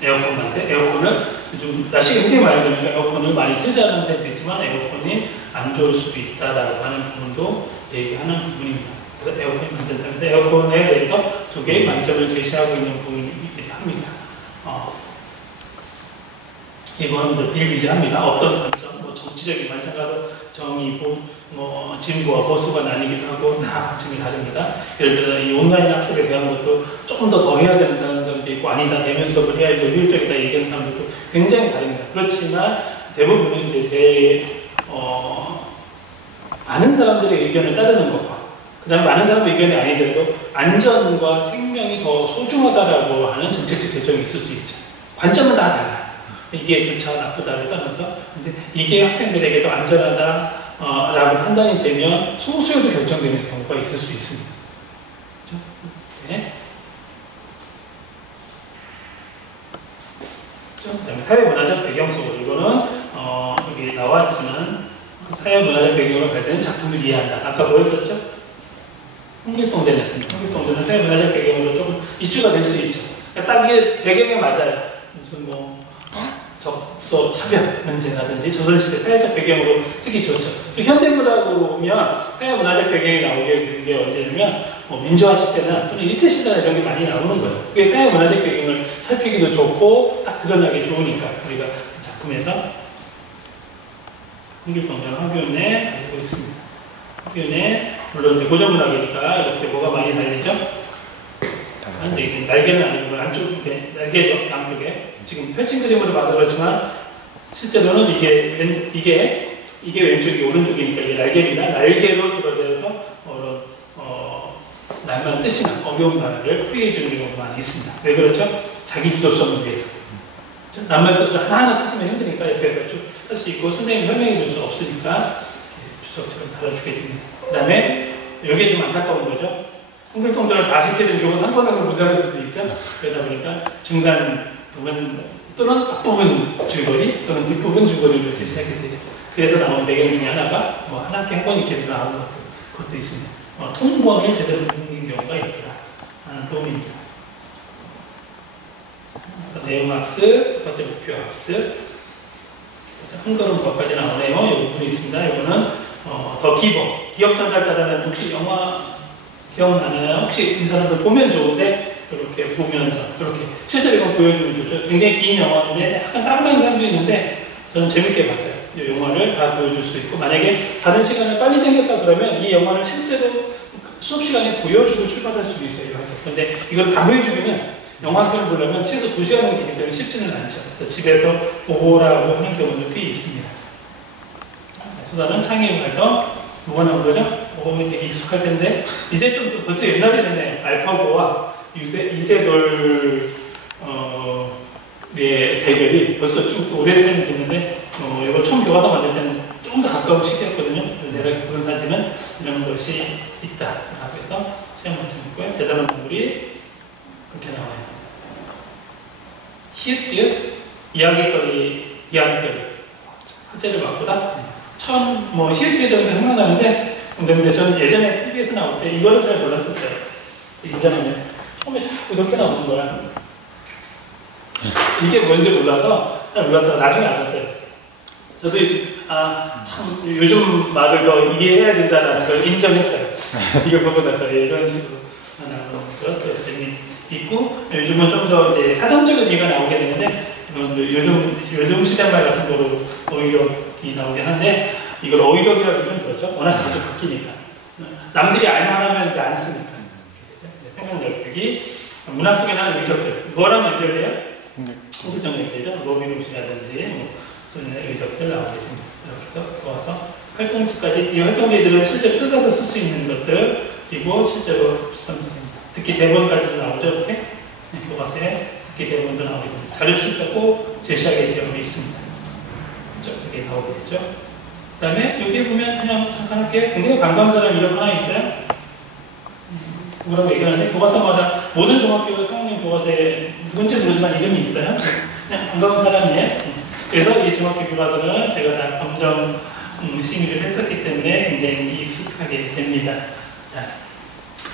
에어컨 만세, 에어컨을 좀 날씨가 굉장히 많이 되니까 에어컨을 많이 틀자는 생각도 있지만 에어컨이 안 좋을 수도 있다라고 하는 부분도 얘기하는 부분입니다. 그래서 에어컨이 만든 사람인데 에어컨에 대해서 두 개의 관점을 제시하고 있는 부분이 있기도 합니다. 이건 비일비재합니다. 어떤 관점, 정치적인 관점과도 정의, 진보와 보수가 나뉘기도 하고 다 관점이 다릅니다. 예를 들어 이 온라인 학습에 대한 것도 조금 더 해야 된다는 사람도 있고 아니다 대면 수업을 해야지 효율적이다 얘기하는 사람들도 굉장히 다릅니다. 그렇지만 대부분은 이제 많은 사람들의 의견을 따르는 것과 그 다음에 많은 사람의 의견이 아니더라도 안전과 생명이 더 소중하다라고 하는 정책적 결정이 있을 수 있죠. 관점은 다 달라요. 이게 좋다 나쁘다를 떠나서 근데 이게 학생들에게 더 안전하다 라고 판단이 되면 소수여도 결정되는 경우가 있을 수 있습니다. 그렇죠? 네. 그 다음에 사회문화적 배경 속으로 이거는 여기 나왔지만 사회문화적 배경으로 갈 때는 작품을 이해한다. 아까 보였었죠? 홍길동전이었습니다. 홍길동전은 사회문화적 배경으로 조금 이슈가 될 수 있죠. 그러니까 딱 이게 배경에 맞아요. 무슨 적소 차별 문제라든지 조선시대 사회적 배경으로 쓰기 좋죠. 또 현대문화로 보면 사회문화적 배경이 나오게 되는 게 언제냐면 민주화 시대나 또는 일제시대나 이런 게 많이 나오는 거예요. 그게 사회문화적 배경을 살피기도 좋고 딱 드러나기 좋으니까 우리가 작품에서 홍길동전 화교연에 알고 있습니다. 화교연에 물론 이제 고전문학이니까 이렇게 뭐가 많이 달리죠? 근데 날개는 아니고 안쪽에 날개죠. 양쪽에 지금 펼친 그림으로 봐도 그렇지만 실제로는 이게 왼쪽이 오른쪽이니까 이게 날개입니다. 날개로 줄어들어서 날만 뜻이나 어려운 말을 풀이해 주는 경우가 많이 있습니다. 왜 그렇죠? 자기 주도성을 위해서. 낱말 뜻을 하나하나 찾으면 힘드니까 옆에서 쭉 할 수 있고 선생님이 설명해 줄 수 없으니까 주석처럼 달아주게 됩니다. 그 다음에 이게 좀 안타까운 거죠. 홍길동전을 다 시켜주면 결국 3번으로 못할 수도 있죠. 그러다 보니까 중간 부분 또는 앞부분 줄거리 또는 뒷부분 줄거리를 제시하게 되죠. 그래서 나온 배경 중에 하나가 한 학기 한 권 이렇게 나오는 것도 있습니다. 통번을 제대로 보는 경우가 있더라 하는 부분입니다. 내용학습, 첫 번째 목표학습 한 걸음 더까지 나오네요. 이 부분이 있습니다. 이거는 더 기억 전달자라는 혹시 영화 기억나나요? 혹시 이 사람들 보면 좋은데 이렇게 보면서 이렇게 실제로 이건 보여주면 좋죠. 굉장히 긴 영화인데 약간 따분한 사람도 있는데 저는 재밌게 봤어요. 이 영화를 다 보여줄 수 있고, 만약에 다른 시간을 빨리 생겼다 그러면 이 영화를 실제로 수업 시간에 보여주고 출발할 수도 있어요. 근데 이걸 다 보여주기는 영화 편을 보려면 최소 2시간은 되기 때문에 쉽지는 않죠. 집에서 보라고 하는 경우도 꽤 있습니다. 수다는 창의 활동, 뭐가 나온 거죠? 되게 익숙할 텐데, 이제 좀 벌써 옛날이 됐네요. 알파고와 이세돌, 의 대결이 벌써 좀 오래전이 됐는데, 이거 처음 교과서 만들 때는 좀 더 가까운 시기였거든요. 내가 그런 사진은 이런 것이 있다. 그래서 시험 문제 있고요. 대단한 동물이 그렇게 나와요. 히읗, 이야기거리, 화제를 바꾸다. 처음, 히읗에 대해서 생각나는데, 근데 전 예전에 TV에서 나올 때 이거를 잘 몰랐었어요. 이자는요. 처음에 자꾸 이렇게 나오는 거야. 이게 뭔지 몰라서 잘 몰랐다가 나중에 알았어요. 저도 참 요즘 말을 더 이해해야 된다는 걸 인정했어요. 이거 보고 나서 이런 식으로 나오는 거 있고, 요즘은 좀 더 이제 사전적인 이해가 나오게 되는데, 요즘 시대말 같은 거로 어휘력이 나오긴 한데, 이걸 어휘력이라고 좀 그렇죠. 워낙 자주 바뀌니까. 남들이 알만하면 이제 안 쓰니까. 생각력이 문학 속에 나오는 의적들. 뭐랑 연결돼요? 소수정 연결되죠. 로비룸시라든지, 소년의 의적들 나오게 됩니다. 이렇게 해서 모아서 활동지까지, 이 활동지들은 실제로 뜯어서 쓸 수 있는 것들, 그리고 실제로 듣기 대본까지도 나오죠. 이렇게. 교과서에 듣기 대본도 나오게 됩니다. 자료 출처고 제시하게 되어 있습니다. 이렇게 나오게 되죠. 그 다음에 여기 보면 그냥 잠깐 할게요. 굉장히 반가운 사람이 이런 거 하나 있어요. 뭐라고 얘기하는데, 교과서마다 모든 중학교 상학년 교과서에 누군지 모르지만 이름이 있어요. 그냥 반가운 사람이에요. 그래서 이 중학교 교과서는 제가 다 감정 심의를 했었기 때문에 굉장히 익숙하게 됩니다. 자,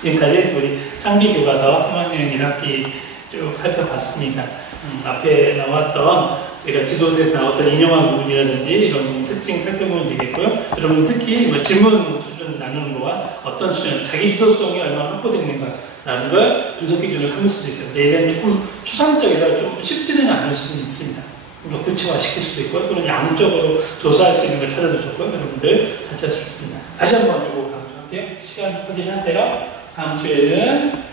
지금까지 우리 창비 교과서 3학년 1학기 쭉 살펴봤습니다. 앞에 나왔던 제가 지도서에서 나왔던 인용한 부분이라든지 이런 특징 살펴보면 되겠고요. 여러분 특히 질문 수준 나누는 거와 어떤 수준, 자기 주도성이 얼마나 확보되는가라는 걸 분석 기준으로 삼을 수도 있어요. 얘는 조금 추상적이라 좀 쉽지는 않을 수는 있습니다. 좀 더 구체화시킬 수도 있고, 또는 양적으로 조사할 수 있는 걸 찾아도 좋고요. 여러분들 잘 찾을 수 있습니다. 다시 한번 이거 강조할게요. 시간 확인하세요. 다음 주에는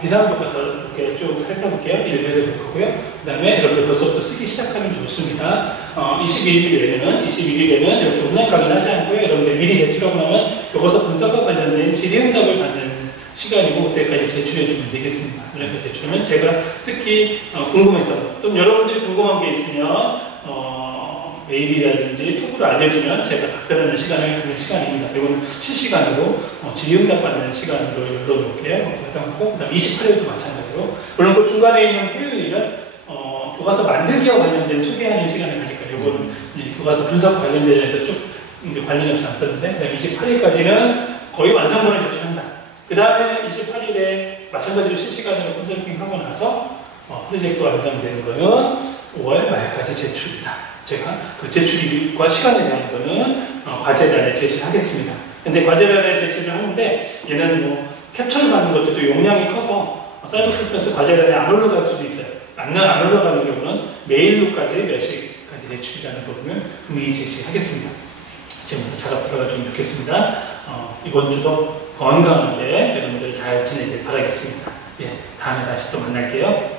비상교과서 이렇게 쭉 살펴볼게요. 1회를 볼 거고요. 그 다음에 여러분들 벌써부터 쓰기 시작하면 좋습니다. 21일에는 이렇게 온라인 강의는 하지 않고요. 여러분들 미리 제출하고 나면 교과서 분석과 관련된 질의응답을 받는 시간이고, 그때까지 제출해주면 되겠습니다. 이렇게 제출하면 제가 특히 궁금했던, 또 여러분들이 궁금한 게 있으면 메일이라든지 톡으로 알려주면 제가 답변하는 시간을 갖는 시간입니다. 이거는 실시간으로 질의응답 받는 시간으로 열어놓을게요. 그 다음 28일도 마찬가지로. 물론 그 중간에 있는 토요일은 교과서 만들기와 관련된 소개하는 시간을 가질 거예요. 이거는 교과서 분석 관련돼서 쭉 관련 없이 안 썼는데, 그 다음 28일까지는 거의 완성본을 제출한다. 그 다음에 28일에 마찬가지로 실시간으로 컨설팅 하고 나서 프로젝트 완성되는 거는 5월 말까지 제출이다. 제가 그 제출과 시간에 대한 거는 과제단에 제시하겠습니다. 근데 과제단에 제시를 하는데, 얘는 캡처를 받는 것도 용량이 커서 사이버 스피커스 과제단에 안 올라갈 수도 있어요. 안 올라가는 경우는 메일로까지 몇 시까지 제출이라는 부분을 분명히 제시하겠습니다. 지금부터 작업 들어가주면 좋겠습니다. 이번 주도 건강하게 여러분들 잘 지내길 바라겠습니다. 예, 다음에 다시 또 만날게요.